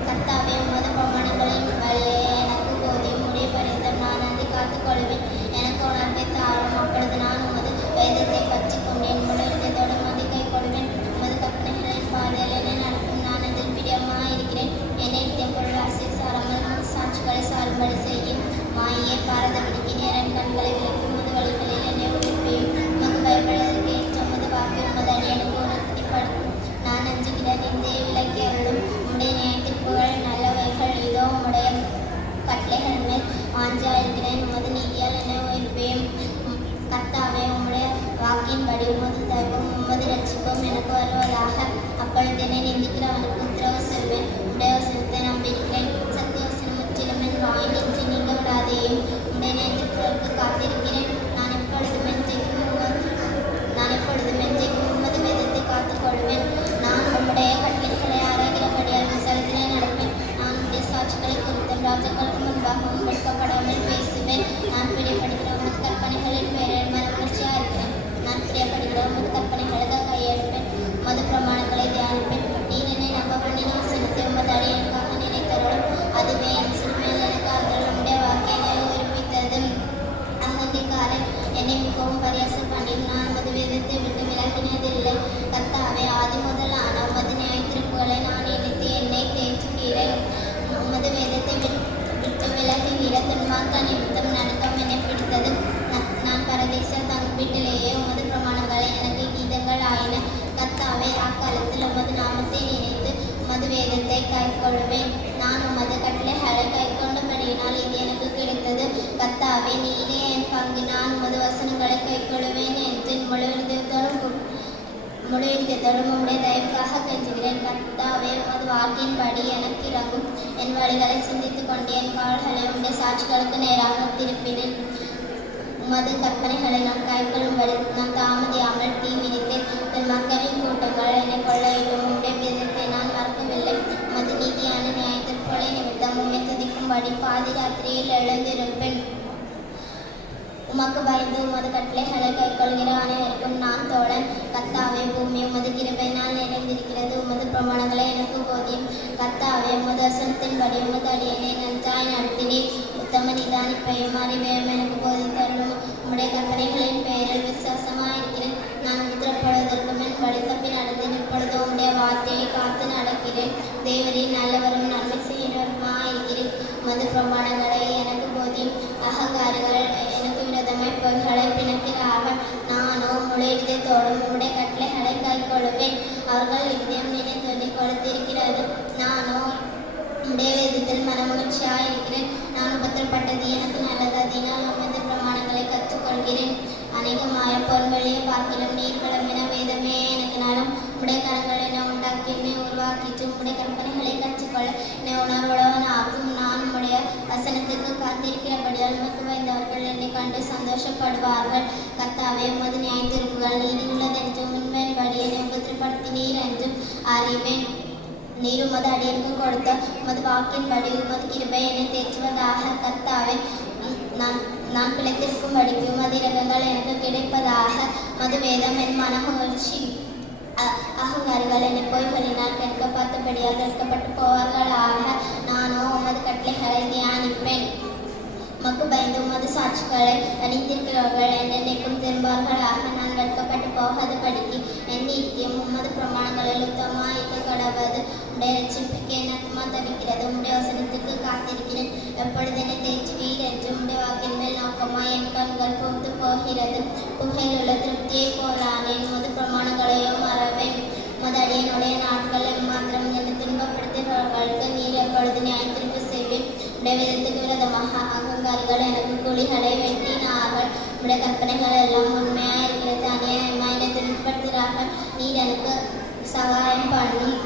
கர்த்தாவே, உமது பிரமாணங்களின் வழியை எனக்கு போதியும். உடைய பரிதம் நான் நன்றி காத்துக்கொள்வேன். எனக்கு உணர்வை தாரும். அப்பொழுது நான் உமது வேதத்தை பற்றி கொண்டேன். முழு இதயத்தோடு உமது கை கொள்வேன். உமது கற்பனைகளின் பாதையில் என்னை நடத்தும். நான் அதில் பிரியமாயிருக்கிறேன். என்னை நித்தியம் பொருள் ஆசை சாராமல் உமது சாட்சிகளை சாரும்படி செய்யும். மாயை பாரதபடிக்கு நேரன் கண்களை விலக்கி உமது வழிகளில் என்னை உயிர்ப்பையும். உமக்கு பயப்படுவதற்கு ஏற்ற உமது வாக்கு உமது அடியனுக்கு உணர்த்திப்படுத்தும். நான் அஞ்சுகிறேன். இந்த விலக்கி அருளும். உம்முடைய நியாயத்தீர்ப்புகள் நல்லவைகள். இதோ உம்முடைய கட்டளைகள் மேல் வாஞ்சியாயிருக்கிறேன். உமது நீதியால் என்னை உயிர்ப்பேன். கர்த்தாவே, உம்முடைய வாக்கின்படி உமது தயவும் உமது ரட்சிப்பும் எனக்கு வருவதாக. அப்பொழுது என்னை நிந்திக்கிறவனுக்கு உத்தரவு சொல்வேன். உடைய வசனத்தை நம்பியிருக்கிறேன். சத்திய வசனம் முற்றிலும் என் வாயில் நின்று நீங்க விடாதேயும். உடைய நேர்த்திற்கு காத்திருக்கிறேன். நான் எப்பொழுதும் என்றைக்கும் உமது வேதத்தை காத்துக்கொள்வேன். நான் உம்முடைய கட்டளைகளை ஆராய்கிறபடியால் விசாரத்திலே நடப்பேன். நான் உடைய சாட்சிகளை குறித்தும் ராஜாக்களுக்கு முன்பாகவும் வெட்கப்படாமல் பேசுவேன். நான் பிரியப்படுகிற உமது கற்பனைகளின் பேரில் மனமகிழ்ச்சியாக இருக்கிறேன். நான் பிரியப்படுகிற உமது கற்பனைகளுக்கு கையெழுப்பேன். உமது பிரமாணங்களை தியானிப்பேன். நீர் என்னை நம்ப பண்ணின வசனத்தை உமது அடியனுக்காக நினைத்தருளும். அதுவே என் சிறுமையில் எனக்கு ஆறுதல். உம்முடைய வாக்கினை உயிர்ப்பித்தது. அகந்திக்காரன் என்னை மிகவும் பரியாசம் பண்ணி நான் உமது வேதத்தை விட்டு விலகினதில்லை. கர்த்தாவே, ஆதி முதலான உமது நியாயத்தீர்ப்புகளை நான் நினைத்து என்னை தேற்றுகிறேன். உமது வேதத்தை விட்டு விலகுகிற துன்மார்க்க நிமித்தம் நடுக்கம் என்னை பிடித்தது. நான் பரதேச தங்கும் வீட்டிலேயே உமது பிரமாணங்களை எனக்கு கீதங்கள் ஆயின. கர்த்தாவே, அக்காலத்தில் உமது நாமத்தை நினைத்து உமது வேதத்தை கைக்கொள்வேன். நான் உமது கட்டளைகளை கைக்கொண்டபடியினால் இது எனக்கு கிடைத்தது. கர்த்தாவே, நீரே என் பங்கு. நான் உமது வசனங்களை கைக்கொள்வேன் என்று முழு இதயத்தோடும் உம்முடைய தயவுக்காக கெஞ்சுகிறேன். கர்த்தாவே, உமது வாக்கின்படி எனக்கு இறங்கும். என் வழிகளை சிந்தித்துக் கொண்டு என் கால்களை உம்முடைய சாட்சிகளுக்கு நேராக திருப்பினேன். உமது கற்பனைகளை நாம் கைக்கொள்ளும்படி நாம் தாமதியாமல் தீ விதித்தேன். தன் மக்களின் கூட்டங்கள் என்னை கொள்ளையிடும். உம்முடைய வேதத்தை நான் மறக்கவில்லை. உமது நீதியான நியாயத்தீர்ப்புகளை நிமித்தம் உம்மை துதிக்கும்படி பாதி ராத்திரியில் எழுந்திருப்பேன். உமக்கு பயந்து உமது கட்டளைகளை கைக்கொள்கிற அனைவருக்கும் நான் தோழன். கர்த்தாவே, பூமி உமது கிருபையினால் நிறைந்திருக்கிறது. உமது பிரமாணங்களை எனக்கு போதியும். கர்த்தாவே, உமது வசனத்தின்படி உமது அடியேனை நன்றாய் நடத்தினீர். உத்தம நிதானிப்பையும் அறிவையும் எனக்கு போதித்தருளும். உம்முடைய கற்பனைகளின் பெயரில் விசுவாசமாயிருக்கிறேன். நான் உத்தரப்படுவதற்கு முன் வழி தப்பி நடந்தேன். இப்பொழுது உம்முடைய வார்த்தையை காத்து நடக்கிறேன். தேவரின் நல்லவரும் நன்மை செய்கிறவருமாயிருக்கிறேன். உமது பிரமாணங்களை எனக்கு போதியும். அகங்காரிகள் எனக்கு விரோதமாய் பொய்களை பிணக்கிறார்கள். நானோ முழு இதயத்தோடும் உம்முடைய கட்டளைகளை கைக்கொள்வேன். அவர்கள் இதயம் நினைத்து கொடுத்திருக்கிறது. நானோ உம்முடைய வேதத்தில் மனமகிழ்ச்சியாக இருக்கிறேன். நான் உபத்திரப்பட்டது எனக்கு நல்லது. அதனால் உமது பிரமாணங்களை கற்றுக்கொள்கிறேன். அநேகமாய பொன்வெளியை பார்க்கிலும் நீர் கிளம்பின வேதமே எனக்கு நலம். உம்முடைய கரங்கள் என்னை உண்டாக்கி என்னை உருவாக்கிட்டு உம்முடைய கற்பனைகளை கற்றுக்கொள்ள என்னை உணர்வுள்ளவன் ஆக்கும். நான் உம்முடைய வசனத்துக்கு காத்திருக்கிறபடியால் உமக்கு பயந்தவர்கள் என்னை கண்டு சந்தோஷப்படுவார்கள். கர்த்தாவே, உமது நியாயத்தீர்ப்புகள் நீதியுள்ளதென்றும் உண்மையின்படி என்னை உபத்திரப்படுத்தினீர் என்றும் அறிவேன். நீர் உமது அடியனுக்கு கொடுத்த உமது வாக்கின்படி உமது கிருபை என்னை தேற்றுவதாக. கர்த்தாவே, நான் பிழைத்திருக்கும் படிக்கும் மது இரகங்கள் எனக்கு கிடைப்பதாக. மது வேதம் என் மனமகிழ்ச்சி. அகங்காரிகள் என்னை பொய்களினால் கேட்கப்பட்டபடியால் கேட்கப்பட்டு போவார்களாக. நானோ உமது கட்டளைகளை தியானிப்பேன். மக்கு பயந்து உமது சாட்சிகளை அணிந்திருக்கிறவர்கள் என்னென்னைக்கும் திரும்பார்களாக. நான் வெட்கப்பட்டு போகாத படிக்கு என் நித்தியம் உமது பிரமாணங்களில் உத்தமாய்க்க கடவது. உடைய ரட்சிப்புக்கு என் ஆத்மா தவிக்கிறது. உடைய வசனத்துக்கு காத்திருக்கிறேன். எப்பொழுது என்னை தேற்றுவீர் என்று உடைய வாக்கின் மேல் நோக்கமாய் என் கண்கள் பொறுத்து போகிறது. புகையிலுள்ள திருப்தியை போலானேன். உமது பிரமாணங்களையோ மறவேன். உமது அடியனுடைய நாட்கள் மாத்திரம் என்னை துன்பப்படுத்துகிறவர்களுக்கு நீர் எப்பொழுது நியாயம் திரும்ப செய்வேன். உடைய விதத்துக்கு விரதமாக அகங்காரிகள் எனக்கு குழிகளை வெட்டினார்கள். உடைய கற்பனைகள் எல்லாம் உண்மையாக இருக்கிறது. அநியாயமாக என்னை துன்பப்படுத்துகிறார்கள். நீர் எனக்கு சகாயம் பண்ணும்.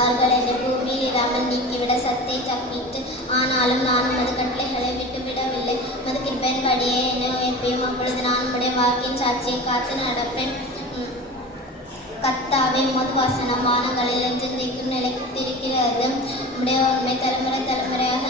அவர்கள் என்னை பூமியில் இல்லாமல் நீக்கிவிட சத்தை தப்பிட்டு, ஆனாலும் நான் உமது கட்டளைகளை விட்டுவிடவில்லை. உமது கிருபையின்படியே என்னை உயர்ப்பியும். அப்பொழுது நான் உம்முடைய வாக்கின் சாட்சியை காத்து நடப்பேன். கர்த்தாவே, உமது வசனம் வானங்களில் என்றென்றைக்கும் நிலைத்திருக்கிறது. உம்முடைய உண்மை தலைமுறை தலைமுறையாக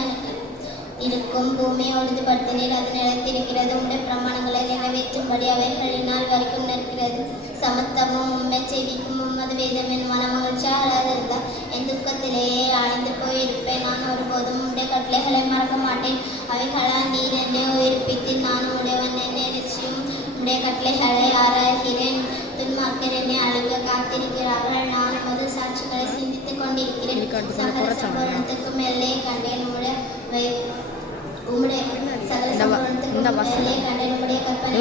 இருக்கும். பூமியை உறுதிப்படுத்தினீர், அது நிலைத்திருக்கிறது. உம்முடைய பிரமாணங்களை நிறைவேற்றும்படி அவைகளினால் வரைக்கும் நிற்கிறது. சமத்தமும் உண்மை செய்திக்கும் உமது வேதம் என் மனமகிழ்ச்சியாக இருந்தால் என் துக்கத்திலேயே அணிந்து போயிருப்பேன். நான் ஒருபோதும் உம்முடைய கட்டளைகளை மறக்க மாட்டேன். அவைகளால் நீர் என்னை உயிர்ப்பித்து நான் உடையவன் என்னை ரட்சியும். உம்முடைய கட்டளைகளை ஆராய்கிறேன். துன்மார்க்கர் என்னை அழிக்க காத்திருக்கிறார்கள். நான் உமது சாட்சிகளை சிந்தித்துக் கொண்டிருக்கிறேன். சகல சம்பவத்துக்கு மேலே கண்டேன். உம்முடைய சகல சம்பவத்துக்கு மேலே கண்டேன். உம்முடைய கற்பனை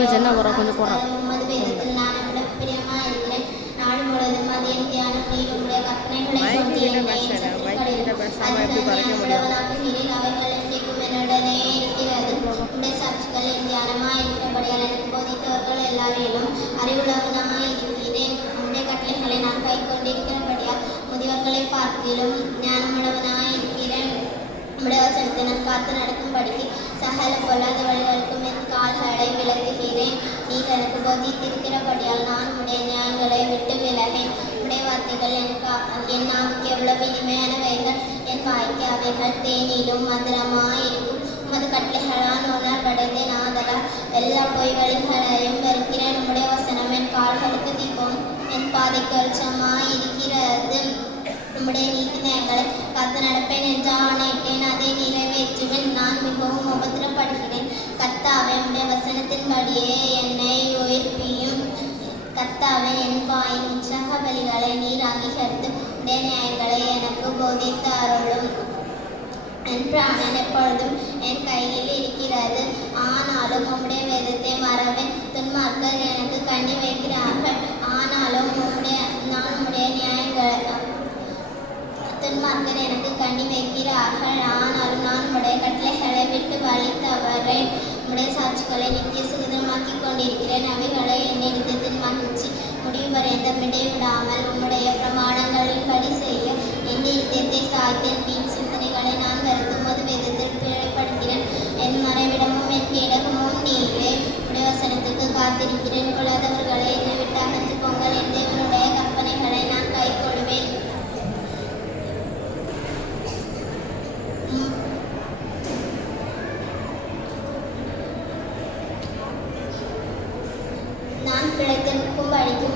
உமது வேதத்தில் நான் பிரியமாக இருக்கிறேன். நாடு முழுவதும் அது என் தியானம். நீர் உம்முடைய கற்பனைகளை கொண்டு என்னை உடவனாக்குகிறீர். அவைகள் என்றைக்கும் என்னுடனே இருக்கிறது. உம்முடைய சாட்சிகள் என் தியானமாக இருக்கிறபடியால் எனக்கு போதித்தவர்கள் எல்லாரிலும் அறிவுள்ளவனாக இருக்கிறேன். உம்முடைய கட்டளைகளை நான் கை கொண்டிருக்கிறபடியால் முதியவர்களை பார்க்கிலும் ஞானமுள்ளவனாக இருக்கிறேன். உம்முடைய வசனத்தை நான் காத்து நடக்கும்படிக்கு சகல பொல்லாத வழிகளுக்கும் என் கால்களை விளக்குகிறேன். நீர் எனக்கு போதித்திருக்கிறபடியால் நான் உம்முடைய நியாயங்களை விட்டு விலகேன். உம்முடைய வார்த்தைகள் என் நாவுக்கு எவ்வளவு இனிமையானவைகள். என் வாய்க்கு அவைகள் தேனிலும் மதுரமாயிருக்கும். உமது கட்டளைகளால் உணர்வடைந்தேன். ஆதலால் எல்லா பொய் வழிகளையும் வெறுக்கிறேன். உம்முடைய வசனம் என் கால்களுக்கு தீபம், என் பாதைக்கு வெளிச்சமாயிருக்கிறது. உம்முடைய நீதி நியாயங்களை காத்து நடப்பேன் என்று ஆணையிட்டேன். அதை நிறைவேற்றுவேன். நான் மிகவும் உபத்திரப்படுகிறேன். கர்த்தாவே, உம்முடைய வசனத்தின்படியே என்னை உயிர்ப்பியும். கர்த்தாவே, என் வாயின் உற்சாக பலிகளை நீர் அங்கீகரித்து உடைய நியாயங்களை எனக்கு போதித்து அருளும். என் பிராணன் எப்பொழுதும் என் கையில் இருக்கிறது. ஆனாலும் உம்முடைய வேதத்தை மறவேன். துன்மார்க்கர் எனக்கு கண்ணி வைக்கிறார்கள். ஆனாலும் நான் உம்முடைய நியாயங்களை துன்மார்க்கர் எனக்கு கண்ணி வைக்கிறார்கள். ஆனாலும் நான் உம்முடைய கட்டளைகளை விட்டு வழி தவறேன். உம்முடைய சாட்சிகளை நித்திய சுகிதமாக்கி கொண்டிருக்கிறேன். அவைகளை என்னிடத்தில் மகிழ்ச்சி முடிவு பரியந்தம் இடைவிடாமல் உம்முடைய பிரமாணங்களின் படி செய்ய என் இதயத்தை சாய்த்தேன். வீண் சிந்தனைகளை நான் வெறுத்து உமது வேதத்தில் பிழைப்படுகிறேன். என் மறைவிடமும் என் கேடகமும் நீரே. உடைய வசனத்துக்கு காத்திருக்கிறேன். கொள்ளாதவர்களை என்னை விட்டு அகன்று போங்கள். என் தேவனுடைய கற்பனைகளை நான் கை கொள்வேன். நான் பிழைத்திருக்கும் படிக்கும்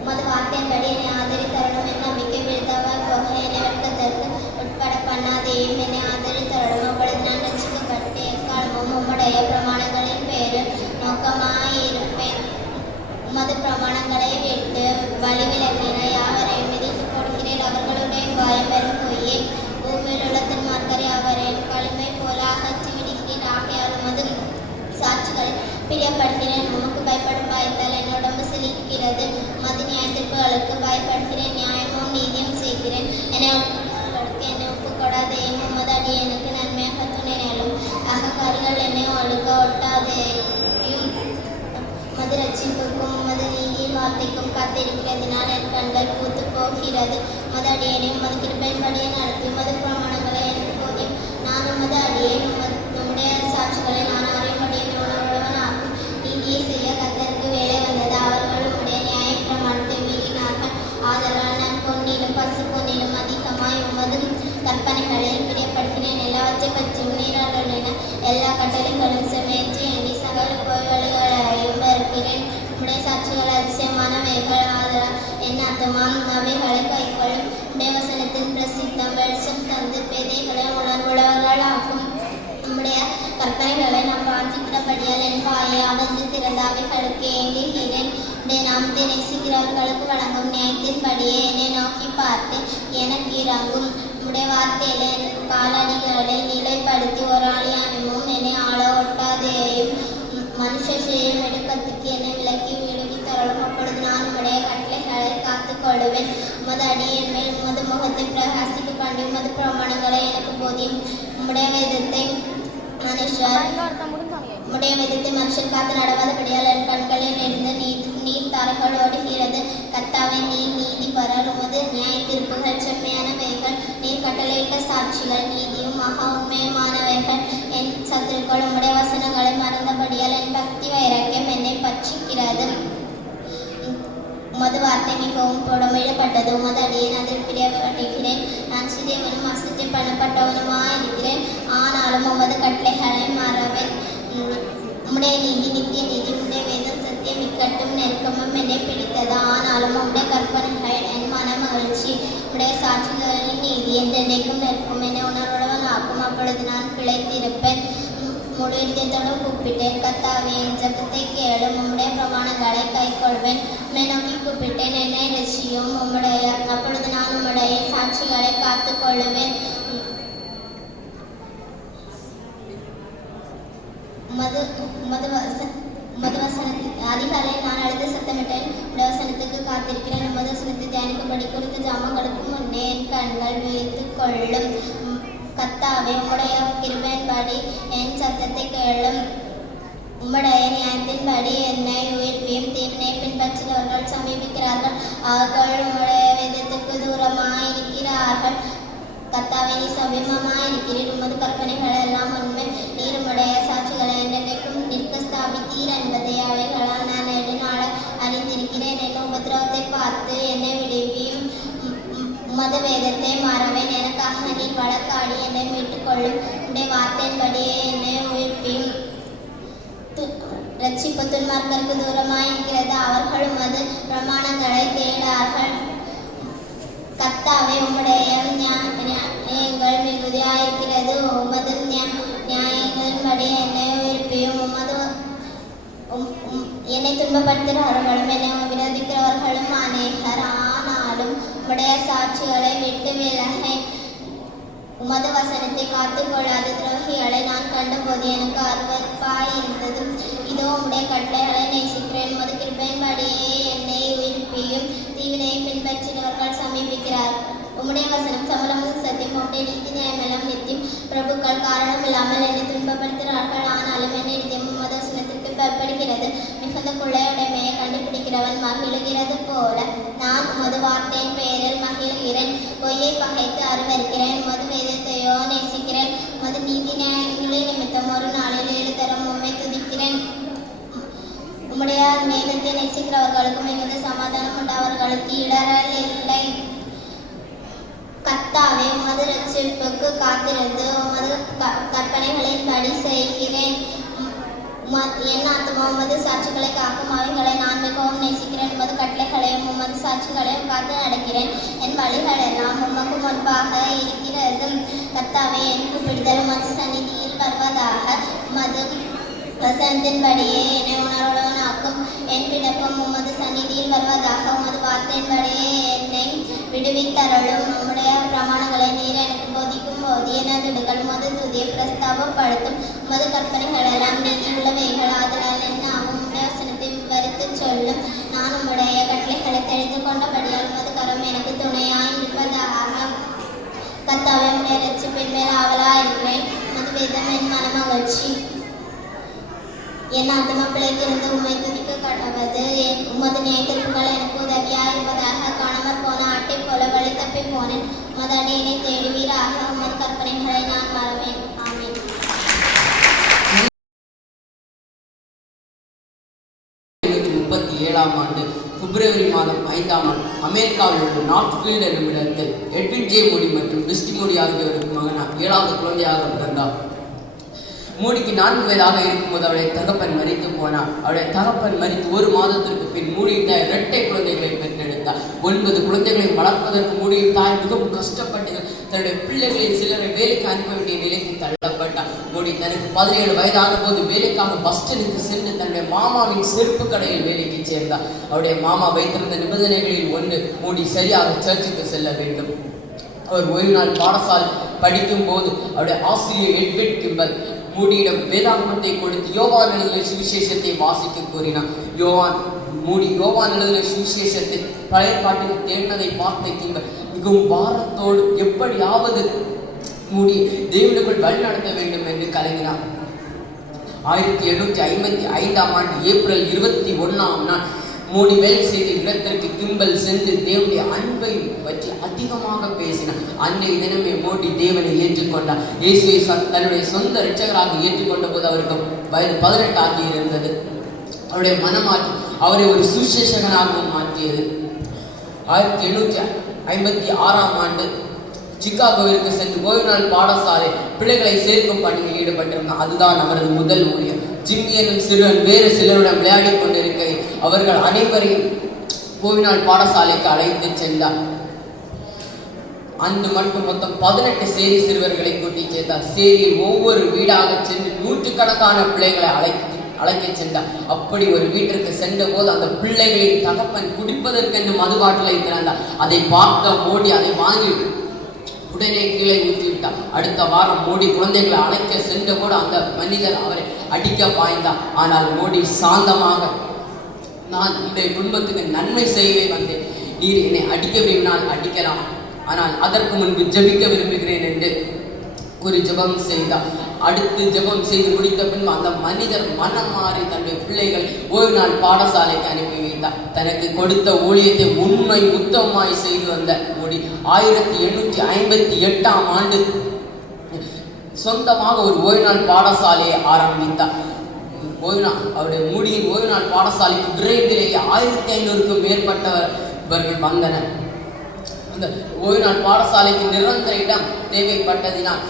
உமது வார்த்தையின்படி என்னை ஆதரித்தரணும். என் நம்பிக்கை விழுத்தவர் போக என்னை வெட்கத்திற்கு உட்பட பண்ணாதேயும். என்னை ஆதரித்தரணும். அப்பொழுது நான் ரட்சிக்கப்பட்டு எக்காலமும் உம்முடைய பிரமாணங்களின் பேரில் நோக்கமாயிருப்பேன். உமது பிரமாணங்களை விட்டு வழி விலகின யாவரையும் மிதித்து போடுகிறேன். அவர்களுடைய பயம் பெறும் பொய்யே. பூமியில் உள்ள துன்மார்க்கரை அவரின் களிமை போல அகற்றி விடுகிறேன். ஆகையால் உமது சாட்சிகளை பிரியப்படுகிறேன். உமக்கு பயப்படும் பயத்தால் என் உடம்பு சிலிக்கிறது. மது நியாயத்திற்கு பயப்படுகிறேன். நியாயமும் நீதியும் செய்கிறேன். என்னை ஒப்புக்கொடாதையும் உமது அடியனுக்கு நன்மையாக துணையிலும். அகங்காரிகள் என்னை ஒழுக்க ஒட்டாதையும் உமது ரட்சிப்புக்கும் உமது நீதியின் வார்த்தைக்கும் காத்திருக்கிறதுனால் என் கண்கள் பூத்து போகிறது. உமது அடியனையும் உமது கிருபையின்படியே நடத்தி உமது பிரமாணங்களை எனக்கு போதியும். நான் உமது அடியேன். உம்முடைய சாட்சிகளை நான் அறியும்படி என்னை உணர்வுள்ளவனாக்கும். நீதியை செய்ய கர்த்தருக்கு வேலை வந்தது. அவர்கள் உம்முடைய நியாய பிரமாணத்தை மீறினார்கள். ஆதலால் நான் பொன்னிலும் பசு பொன்னிலும் அதிகமாய் உமது கற்பனைகளில் பிரியப்படுகிறேன். எல்லாவற்றை பற்றியும் நீராளுள்ள எல்லா கட்டளைகளும் செமையேற்றி எண்ணி சகல பொய்களையும் வெறுக்கிறேன். உடைய சாட்சிகள் அதிசயமானவைகள் ஆதலால் என் ஆத்துமாம் அவைகளை கைக்கொள்ளும். உடைய வசனத்தின் பிரசித்தம் வெளிச்சம் தந்து பேதைகளை உணர்வுள்ளவர்களாகும். நம்முடைய கற்பனைகளை நாம் வாஞ்சிக்கிறபடியால் என் வாயை அகன்று திறந்த அவைகளுக்கு ஏங்குகிறேன். உடைய நாமத்தை நேசிக்கிறவர்களுக்கு வழங்கும் நியாயத்தின்படியே என்னை நோக்கி பார்த்து எனக்கு இறங்கும். உடைய வார்த்தையில என் காலடிகளை நிலைப்படுத்தி ஒரு ஆளியானமும் என்னை ஆள ஒட்டாதேயும் மனுஷ செய்யும் நெடுக்கத்துக்கு என்னை விலக்கி விடுவித்தருளும். அப்பொழுது நான் உடைய கட்டளைகளை காத்துக் கொள்ளுவேன். உமது அடியின் மேல் உமது முகத்தை பிரகாசிக்க பண்ணி உமது பிரமாணங்களை எனக்கு போதியும். உம்முடைய வேதத்தை மனுஷன் காத்து நடவாதபடியால் என் கண்களில் இருந்து நீர் தாரைகள் ஓடுகிறது. கர்த்தாவே, நீர் நீதிபரர். உமது நியாய தீர்ப்புகள் செம்மையானவைகள். நீர் கட்டளையிட்ட சாட்சிகள் நீதியும் மகா உண்மையுமானவைகள். என் சத்துருக்கள் உம்முடைய வசனங்களை மறந்தபடியால் என் பக்தி வைராக்கியம் என்னை பட்சிக்கிறது. உமது வார்த்தை மிகவும் புடமிடப்பட்டது. உமது அடியேன் அதில் பிரியப்படுகிறேன். நான் சிறியவனும் அசட்டை பண்ணப்பட்டவனுமாயிருக்கிறேன். ஆனாலும் உமது கட்டளைகளை மறவேன். உம்முடைய நீதி நித்திய நீதி. உம்முடைய வேதம் சத்தியம் இக்கட்டும் நெருக்கமும் என்னை பிடித்தது. ஆனாலும் உம்முடைய கற்பனைகள் என் மன மகிழ்ச்சி. உம்முடைய சாட்சிகளின் நீதி என்றென்றைக்கும் நெருக்கும். என்னை உணர்வுடன் ஆக்கும். அப்பொழுது நான் பிழைத்திருப்பேன். முழு இதயத்தோடு கூப்பிட்டேன். கர்த்தாவே, என் ஜெபத்தை கேளும். உம்முடைய பிரமாணங்களை கைக்கொள்வேன். உம்மை நோக்கி கூப்பிட்டேன், என்னை ரட்சியும். அப்பொழுது நான் உம்முடைய சாட்சிகளை காத்துக் கொள்ளுவேன். அதிகாலையில் நான் அழுது சத்தமிட்டேன். உடைய வசனத்துக்கு காத்திருக்கிறேன். உமது வசனத்தை தியானிக்கும்படி குறித்த ஜாமங்களுக்கு முன்னே என் கண்கள் விழித்துக் கொள்ளும். கர்த்தாவே, உம்முடைய கிருபையின்படி என் சத்தத்தை கேளும். உம்முடைய நியாயத்தின்படி என்னை உயிர்ப்பியும். தீவினை பின்பற்றுகிறவர்கள் சமீபிக்கிறார்கள். அவர்கள் உம்முடைய வேதத்துக்கு தூரமாயிருக்கிறார்கள். கர்த்தாவே, நீ சமீபமாயிருக்கிறீர். உமது கற்பனைகள் எல்லாம் உண்மை. நீர் உம்முடைய சாட்சிகளை என்றென்றைக்கும் நிற்க ஸ்தாபித்தீர் என்பதை அவைகளால் நான் நெடுநாள அறிந்திருக்கிறேன். என் உபத்திரவத்தை பார்த்து என்னை விடுவியும். உமது வேதத்தை மறவேன். எனக்காக நீ வழக்காடி என்னை மீட்டுக் கொள்ளும். உடைய வார்த்தையின்படியே என்னை உயிர்ப்பியும். ரட்சிப்பு துன்மார்க்கருக்கு தூரமாயிருக்கிறது. அவர்கள் உமது பிரமாணங்களை தேடார்கள். கர்த்தாவே, உம்முடைய நியாயங்கள் மிகுதியாயிருக்கிறது. உமது நியாயங்களின்படி என்னை உயிர்ப்பியும். என்னை துன்பப்படுத்துகிறவர்களும் என்னை விரோதிக்கிறவர்களும் அநேகர். ஆனாலும் உம்முடைய சாட்சிகளை விட்டு விலகேன். உமது வசனத்தை காத்துக்கொள்ளாத துரோகிகளை நான் கண்டபோது எனக்கு அருவருப்பாயிருந்தது. இதோ உம்முடைய கட்டளைகளை நேசிக்கிறேன். உமது கிருபையின்படியே என்னை உயிர்ப்பியும். தீவினையை பின்பற்றினவர்கள் சமீபிக்கிறார். உம்முடைய வசனம் சமலமும் சத்தியம். உம்முடைய நீதி நியாயமெல்லாம் நித்தியம். பிரபுக்கள் காரணம் இல்லாமல் என்னை துன்பப்படுத்துகிறார்கள். ஆனாலும் என்னை நித்தியம் உமது வசனத்திற்கு பயப்படுகிறது. மிகுந்த கொள்ளையுடைமையை கண்டுபிடிக்கிறவன் மகிழுகிறது போல நான் உமது வார்த்தையின் பெயரில் மகிழ்கிறேன். பொய்யை பகைத்து அருவருக்கிறேன். உமது வேதத்தையோ நேசிக்கிறேன். உமது நீதி நியாயங்களின் நிமித்தம் ஒரு நாளில் 7 தரம் உம்மை துதிக்கிறேன். உம்முடைய வேதத்தை நேசிக்கிறவர்களுக்கு மிகுந்த சமாதானம் உண்டு. அவர்களுக்கு இடரல் இல்லை. கர்த்தாவே, உமது ரட்சிப்புக்கு காத்திருந்து உமது கற்பனைகளின்படி செய்கிறேன். என் ஆத்துமா உமது சாட்சிகளை காக்கும். அவைகளை நான் மிகவும் நேசிக்கிறேன். உமது கட்டளைகளையும் உமது சாட்சிகளையும் காத்து நடக்கிறேன். என் வழிகள் எல்லாம் உமக்கு முன்பாக இருக்கிறது. கர்த்தாவே, என் கூப்பிடுதல் உமது சந்நிதியில் வருவதாக. உமது வசனத்தின்படியே என்னை உணர்வுள்ளவனாக்கும். என் விடப்பம் உமது சந்நிதியில் வருவதாக. உமது வார்த்தையின்படியே என்னை விடுவித்தருளும். உம்முடைய பிரமாணங்களை நீர் எனக்கு போதிக்கும் போது எனது இடுகள் உமது துதியை பிரஸ்தாபப்படுத்தும். உமது கற்பனைகள் எல்லாம் நீதியுள்ளவைகள். ஆதலால் என்னாவும் உம்முடைய வசனத்தை விவரித்துச் சொல்லும். நான் உம்முடைய கட்டளைகளை தெரிந்து கொண்டபடியால் உமது கரம் எனக்கு துணையாயிருப்பதாக. கர்த்தாவே, உம்முடைய ரட்சிப்பின் மேல் ஆவலாயிருக்கிறேன். உமது வேதம் என் மன மகிழ்ச்சி. என் ஆத்மா பிழைத்திருந்து உம்மை துதிக்க கடவது. உமது நியாயத்தீர்ப்புகள் எனக்கு உதவியாயிருப்பதாக. காணாமற் போன ஆட்டை போல வழி தப்பி போனேன். உமது அடியினை தேடுவீராக. உமது கற்பனைகளை நான் மறவேன். ஆமென். 1937ஆம் ஆண்டு பிப்ரவரி மாதம் 5ஆம் நாள் அமெரிக்காவில் உள்ள நார்த்ஃபீல்ட் என்னும் இடத்தில் எட்வின் ஜே மோடி மற்றும் கிறிஸ்டி மோடி ஆகியோருக்கு மகனார் 7வது குழந்தையாக பிறந்தார். மோடிக்கு 4 வயதாக இருக்கும்போது அவருடைய தகப்பன் மரித்து போனார். அவருடைய தகப்பன் மரித்து 1 மாதத்திற்கு பின் மூடியின் தாய் 2 குழந்தைகளை பெற்றெடுத்தார். 9 குழந்தைகளை வளர்ப்பதற்கு மூடியின் தாய் மிகவும் கஷ்டப்பட்டு தன்னுடைய பிள்ளைகளில் சிலரை வேலைக்கு அனுப்ப வேண்டிய நிலைக்கு தள்ளப்பட்டார். மோடி தனக்கு 17 வயதான போது வேலைக்காக பஸ் ஸ்டாண்டுக்கு சென்று தன்னுடைய மாமாவின் செருப்பு கடையில் வேலைக்கு சேர்ந்தார். அவருடைய மாமா வைத்திருந்த நிபந்தனைகளில் ஒன்று, மோடி சரியாக சர்ச்சுக்கு செல்ல வேண்டும். அவர் ஓய்வு நாள் பாடசாலை படிக்கும் போது அவருடைய ஆசிரியர் எட்வர்ட் கிம்பல் மூடியிடம் வேதாகமத்தை கொடுத்து யோவான் எழுதின சுவிசேஷத்தை வாசிக்க கூறினார். மூடி யோவான் எழுதின சுவிசேஷத்தை பழைய பாட்டில் தேடினதை பார்த்த கிம்பல் மிகவும் பாரத்தோடு எப்படியாவது மூடி தேவனுக்குள் வழிநடத்த வேண்டும் என்று கலங்கினார். 1855ஆம் ஆண்டு ஏப்ரல் 21ஆம் நாள் மோடி வேலை செய்த இடத்திற்கு கிம்பல் சென்று தேவனுடைய அன்பை பற்றி அதிகமாக பேசினார். அன்றைய தினமே மோடி தேவனை ஏற்றுக்கொண்டார். இயேசுவை தன்னுடைய சொந்த இரட்சகராக ஏற்றுக்கொண்ட போது அவருக்கு வயது 18 ஆகி இருந்தது. அவருடைய மனமாற்றி அவரை ஒரு சுவிசேஷகனாகவும் மாற்றியது. 1856ஆம் ஆண்டு சிகாகோவிற்கு சென்று ஓய்வு நாள் பாடசாலை பிள்ளைகளை சேர்க்கும் பணியில் ஈடுபட்டிருந்தார். அதுதான் அவரது முதல் ஊழியம். ஜிம்மி என்னும் சிறுவன் வேறு சிலருடன் விளையாடி கொண்டிருக்கையில் அவர்கள் அனைவரையும் ஓய்வு நாள் பாடசாலைக்கு அழைத்து சென்றார். அன்று மட்டும் மொத்தம் 18 சேரி சிறுவர்களை கூட்டி சேர்த்தார். சேரியில் ஒவ்வொரு வீடாக சென்று 100கணக்கான பிள்ளைகளை அழைக்க சென்றார். அப்படி ஒரு வீட்டிற்கு சென்ற போது அந்த பிள்ளைகளின் தகப்பன் குடிப்பதற்கென்று மதுபாட்டிலை திறந்தார். அதை பார்த்த மோடி அதை வாங்கி உடனே கீழே ஊற்றிவிட்டார். அடுத்த வாரம் மோடி குழந்தைகளை அழைக்க சென்ற கூட அந்த மனிதர் அவரை அடிக்க பாய்ந்தார். ஆனால் மோடி சாந்தமாக, நான் உன்னுடைய குடும்பத்துக்கு நன்மை செய்யவே வந்தேன், நீர் என்னை அடிக்க விரும்பினால் அடிக்கலாம், ஆனால் அதற்கு முன்பு ஜெபிக்க விரும்புகிறேன் என்று ஒரு ஜெபம் செய்தார். அடுத்து ஜெபம் செய்து முடித்த பின் அந்த மனிதர் மனம் மாறி தன்னுடைய பிள்ளைகளை ஓய்வு நாள் பாடசாலைக்கு அனுப்பி வைத்தார். தனக்கு கொடுத்த ஊழியத்தை உண்மை உத்தமமாய் செய்து வந்த மோடி 1858ஆம் ஆண்டு சொந்தமாக ஒரு ஓய்வு நாள் பாடசாலையை ஆரம்பித்தார். அவருடைய மூடியின் ஓய்வு நாள் பாடசாலைக்கு விரைவிலேயே 1500க்கும் மேற்பட்டவர்கள் வந்தனர். அந்த ஓய்வு நாள் பாடசாலைக்கு நிரந்தர இடம் தேவைப்பட்டதினால்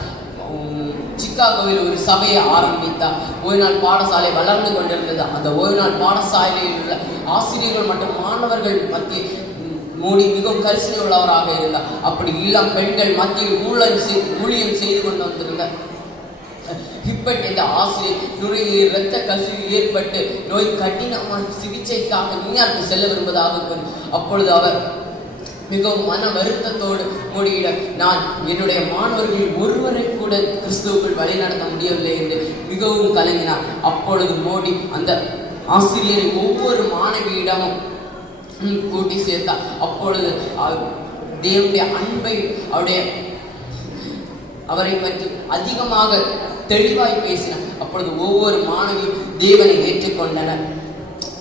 சிகாகோவில் ஒரு சபையை ஆரம்பித்தார். ஓய்வு நாள் பாடசாலை வளர்ந்து கொண்டிருந்தது. அந்த ஓய்வு நாள் பாடசாலையில் உள்ள ஆசிரியர்கள் மற்றும் மாணவர்கள் மத்தியில் மோடி மிகவும் கரிசனை உள்ளவராக இருந்தார். அப்படி இளம் பெண்கள் மத்தியில் ஊழியம் செய்து கொண்டு வந்திருந்த ஹிப்பட் என்ற ஆசிரியர் நுரையீரல் இரத்த கசிவு ஏற்பட்டு நோய் கடினமான சிகிச்சைக்காக நியூயார்க்கு செல்ல விரும்புவதாக அப்பொழுது அவர் மிகவும் மன வருத்தத்தோடு மோடியிடம், நான் என்னுடைய மாணவர்களில் ஒருவரை கூட கிறிஸ்துவுக்குள் வழிநடத்த முடியவில்லை என்று மிகவும் கலங்கினார். அப்பொழுது மோடி அந்த ஆசிரியரை ஒவ்வொரு மாணவியிடமும் கூட்டி சேர்த்தார். அப்பொழுது தேவனுடைய அன்பை அவரை பற்றி அதிகமாக தெளிவாய் பேசினார். அப்பொழுது ஒவ்வொரு மாணவியும் தேவனை ஏற்றுக்கொண்டனர்.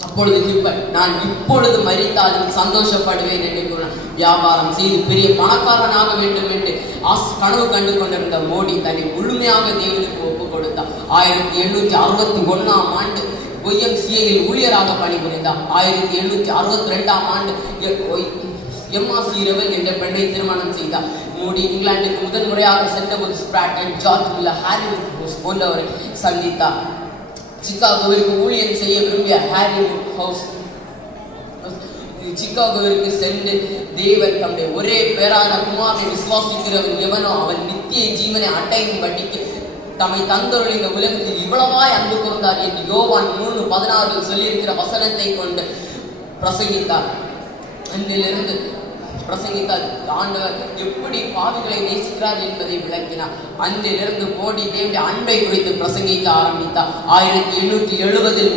அப்பொழுது ஹிப்பட், நான் இப்பொழுது மரித்தாலும் சந்தோஷப்படுவேன் என்று கூறினார். வியாபாரம் செய்து பெரிய பணக்காரனாக வேண்டும் என்று கனவு கண்டு கொண்டிருந்த மோடி தன்னை முழுமையாக தேவனுக்கு ஒப்புக் கொடுத்தார். 1861ஆம் ஆண்டு YMCAயில் ஊழியராக பணிபுரிந்தார். 1862ஆம் ஆண்டு எம்ஆசி ரெவல் என்ற பெண்ணை திருமணம் செய்தார். மோடி இங்கிலாந்துக்கு முதல் முறையாக சென்றபோது Spratt and George Miller, Harry Wood போன்றவரை சந்தித்தார். சிகாகோவிற்கு ஊழியம் செய்ய விரும்பிய ஹாரி வுட் ஹவுஸ் சிகாகோவிற்கு சென்று தேவன் தம்முடைய ஒரே பேரான குமாரனை விசுவாசிக்கிறவன் எவனோ அவன் நித்திய ஜீவனை அடையும் வட்டிக்கு தம்மை தந்தவர்கள் இந்த உலகத்தில் இவ்வளவாய் அன்பு கூர்ந்தார் என்று யோவான் 3:16 சொல்லியிருக்கிற வசனத்தை கொண்டு பிரசங்கித்தார். அன்றிலிருந்து பிரசங்கித்தார். ஆண்டவர் எப்படி பாவிகளை நேசிக்கிறார் என்பதை விளக்கினார். அன்றிலிருந்து மோடி தேவனுடைய அன்பை குறித்து பிரசங்கிக்க ஆரம்பித்தார். 1870இல்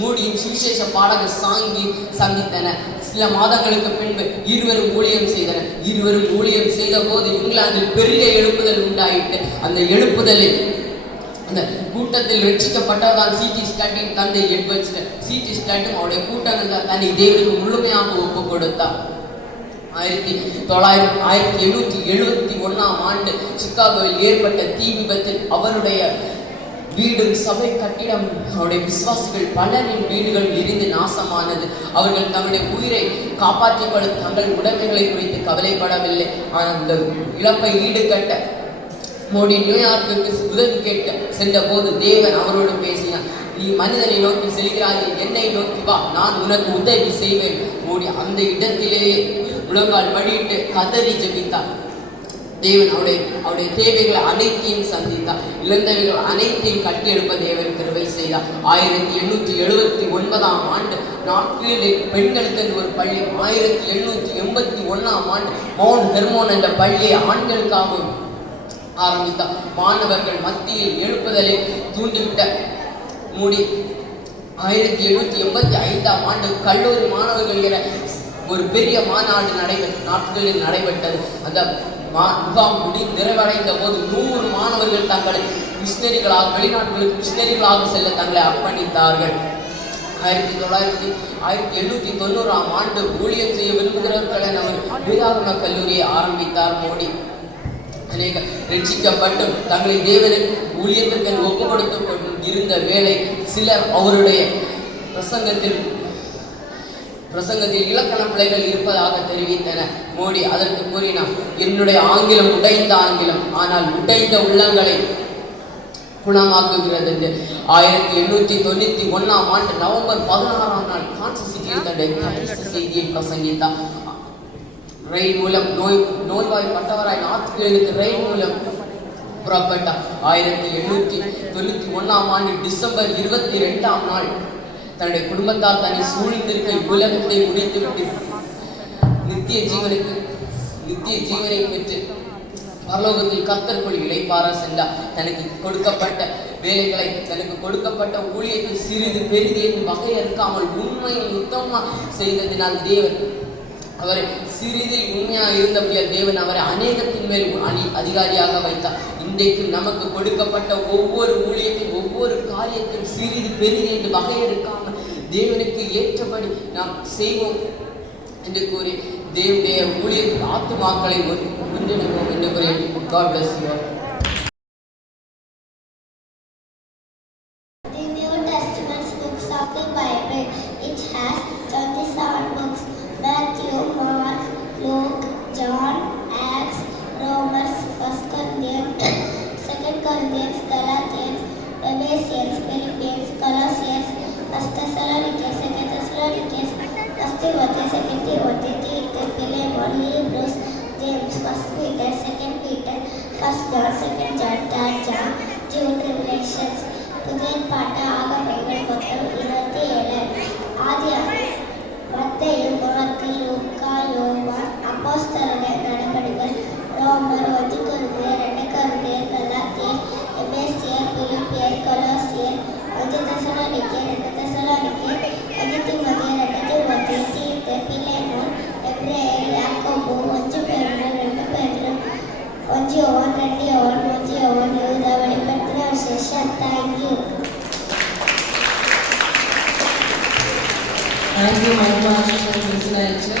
மோடியின் சுவிசேஷ பாடகர் சாங்கி சந்தித்தனர். சில மாதங்களுக்கு பின்பு இருவரும் ஊழியம் செய்தனர். இருவரும் ஊழியம் செய்த போது இங்கிலாந்தில் பெரிய எழுப்புதல் உண்டாயிட்டு அந்த எழுப்புதலில் அந்த கூட்டத்தில் ரட்சிக்கப்பட்டதான் C.T. ஸ்டட்டின் தந்தை எட்வர்ட் C.T. ஸ்டட்டும் அவருடைய கூட்டங்கள் தன்னை தேவனுக்கு முழுமையாக ஒப்புக் கொடுத்தார். 1871ஆம் ஆண்டு சிகாகோவில் ஏற்பட்ட தீ விபத்தில் அவருடைய வீடும் சபை கட்டிடம் அவருடைய விசுவாசிகள் பலரின் வீடுகள் எரிந்து நாசமானது. அவர்கள் தங்களுடைய உயிரை காப்பாற்றிக் கொள்ள தங்கள் உடைமைகளை குறித்து கவலைப்படவில்லை. ஆனால் அந்த இழப்பை ஈடுகட்ட மோடி நியூயார்க்குக்கு உதவி கேட்க சென்ற போது தேவன் அவரோடு பேசினார். நீ மனிதனை நோக்கி செல்கிறாய், என்னை நோக்கி வா, நான் உனக்கு உதவி செய்வேன். மோடி அந்த இடத்திலேயே முழங்கால் படியிட்டு கதறி ஜெபித்தார். தேவன் அவருடைய தேவைகளை அனைத்தையும் சந்தித்தார். இழந்தவைகள் அனைத்தையும் கட்டியெழுப்ப தேவன் கிருபை செய்தார். 1879 ஆண்டு நார்த்ஃபீல்டில் பெண்களுக்கு ஒரு பள்ளி, 1881 ஆண்டு மவுண்ட் ஹெர்மோன் என்ற பள்ளியை ஆண்களுக்காக ஆரம்பித்தார். மாணவர்கள் மத்தியில் எழுப்புதலை தூண்டிவிட்ட மூடி 1885 ஆண்டு கல்லூரி மாணவர்கள் என ஒரு பெரிய மாநாடு நாட்களில் நடைபெற்றது. அந்த முகாம் நிறைவடைந்த போது 100 மாணவர்கள் தங்களை மிஷினரிகளாக வெளிநாடுகளுக்கு மிஷினரிகளாக செல்ல தங்களை அர்ப்பணித்தார்கள். 1890 ஆண்டு ஊழியம் செய்ய விரும்புகிறவர்கள் அவர் வேதாகம கல்லூரியை ஆரம்பித்தார். மோடி அநேக ரட்சிக்கப்பட்டும் தங்களை தேவனுக்கு ஊழியத்திற்கு ஒப்பு கொடுத்து இருந்த வேளை சிலர் அவருடைய பிரசங்கத்தில் இலக்கண பிழைகள் இருப்பதாக தெரிவித்தனர். மோடி அதற்கு கூறினார், என்னுடைய ஆங்கிலம் உடைந்த ஆங்கிலம், ஆனால் உடைந்த உள்ளங்களை குணமாக்குகிறது என்று 1891 ஆண்டு நவம்பர் 16 நாள் கான்சஸ் சிட்டியில் தன்னுடைய செய்தியை பிரசங்கித்தார். ரயில் மூலம் நோய்வாய்ப்பட்டவராய் நார்த்ஃபீல்டுக்கு ரயில் மூலம் புறப்பட்டார். 1891 ஆண்டு டிசம்பர் 22 நாள் தன்னுடைய குடும்பத்தால் தன்னை சூழ்ந்திருக்க உலகத்தை முடித்துவிட்டு நித்திய ஜீவனை பெற்று பரலோகத்தில் கர்த்தருக்குள் இளைப்பாற சென்றார். தனக்கு கொடுக்கப்பட்ட வேலைகளை, தனக்கு கொடுக்கப்பட்ட ஊழியத்தை சிறிது பெரிது என்று வகையறுக்காமல் உண்மையை உத்தமமாக செய்ததினால் தேவன் அவரை சிறிதில் உண்மையாக இருந்தபடியால் தேவன் அவரை அநேகத்தின் மேல் அதிகாரியாக வைத்தார். இன்றைக்கு நமக்கு கொடுக்கப்பட்ட ஒவ்வொரு ஊழியத்தின் ஒவ்வொரு காரியத்தையும் சிறிது பெரிது என்று வகையெடுக்காமல் தேவனுக்கு ஏற்றபடி நாம் செய்வோம் என்று கூறி தேவனுடைய ஊழியத்தின் ஆத்துமாக்களை ஒன்றிணைவோம் என்று கூறி God bless you all. The New Testament books of the Bible, it has 27 books: Matthew, Mark, Luke, John, Acts, Romans, 1 Corinthians, 2 Corinthians, Galatians, Ephesians, Philippians, Colossians, 1 Thessalonians, 2 Thessalonians, 1 Timothy, 2 Timothy, Titus, Philemon, Hebrews, James, 1 Peter, 2 Peter, 1 John, 2 John, 3 John, Jude, Revelations. புதிய ஏற்பாட்டு ஆகமங்கள் மொத்தம் 27. ஆதி மத்தேயு, mark, லூக்கா, யோவான், அப்போஸ்தலர் நடபடிகள், ரோமர், 1 கொரிந்தியர், 2 கொரிந்தியர், கலாத்தியர், எபேசியர், பிலிப்பியர், கொலோசியர், 1 தெசலோனிக்கேயர், 2 தெசலோனிக்கேயர், 1 தீமோத்தேயு, 2 தீமோத்தேயு, தீத்து, பிலேமோன், எபிரேயர், யாக்கோபு, 1 பேதுரு, 2 பேதுரு, 1 யோவான், 2 யோவான், 1 யோவான், யூதா, வெளிப்படுத்தின விசேஷம். Thank you. Thank you, my pastor.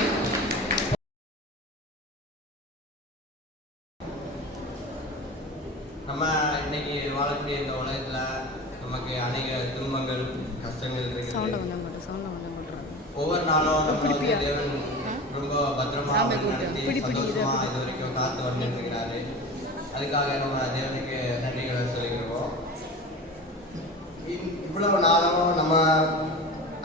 நம்ம இன்னைக்கு வாழக்கூடிய இந்த உலகத்தில் நமக்கு அநேக துன்பங்கள், கஷ்டங்கள் இருக்குது. ஒவ்வொரு நாளும் நம்ம வந்து தேவன் ரொம்ப பத்திரமாக நடத்தி சந்தோஷமா இது வரைக்கும் காத்து வந்துருக்கிறாரு. அதுக்காக நம்ம தேவனுக்கு நன்றிகளை சொல்லிக்கிறோம். இவ்வளவு நாளும் நம்ம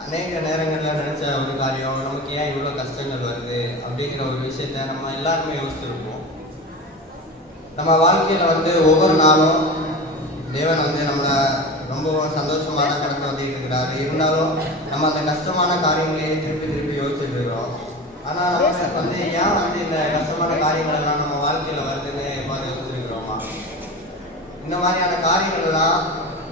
அநேக நேரங்களில் நினச்ச ஒரு காரியம், நமக்கு ஏன் இவ்வளோ கஷ்டங்கள் வருது அப்படிங்கிற ஒரு விஷயத்த நம்ம எல்லாருமே யோசிச்சிருப்போம். நம்ம வாழ்க்கையில் வந்து ஒவ்வொரு நாளும் தேவன் வந்து நம்மளை ரொம்ப சந்தோஷமாக தான் கடந்து வந்துட்டு இருக்கிறாரு. இருந்தாலும் நம்ம அந்த கஷ்டமான காரியங்களையே திருப்பி யோசிச்சுட்டு இருக்கிறோம். ஆனால் நம்ம வந்து ஏன் வந்து இந்த கஷ்டமான காரியங்கள் எல்லாம் நம்ம வாழ்க்கையில் வருதுன்னு எவ்வாறு யோசிச்சிருக்கிறோமா? இந்த மாதிரியான காரியங்கள்லாம்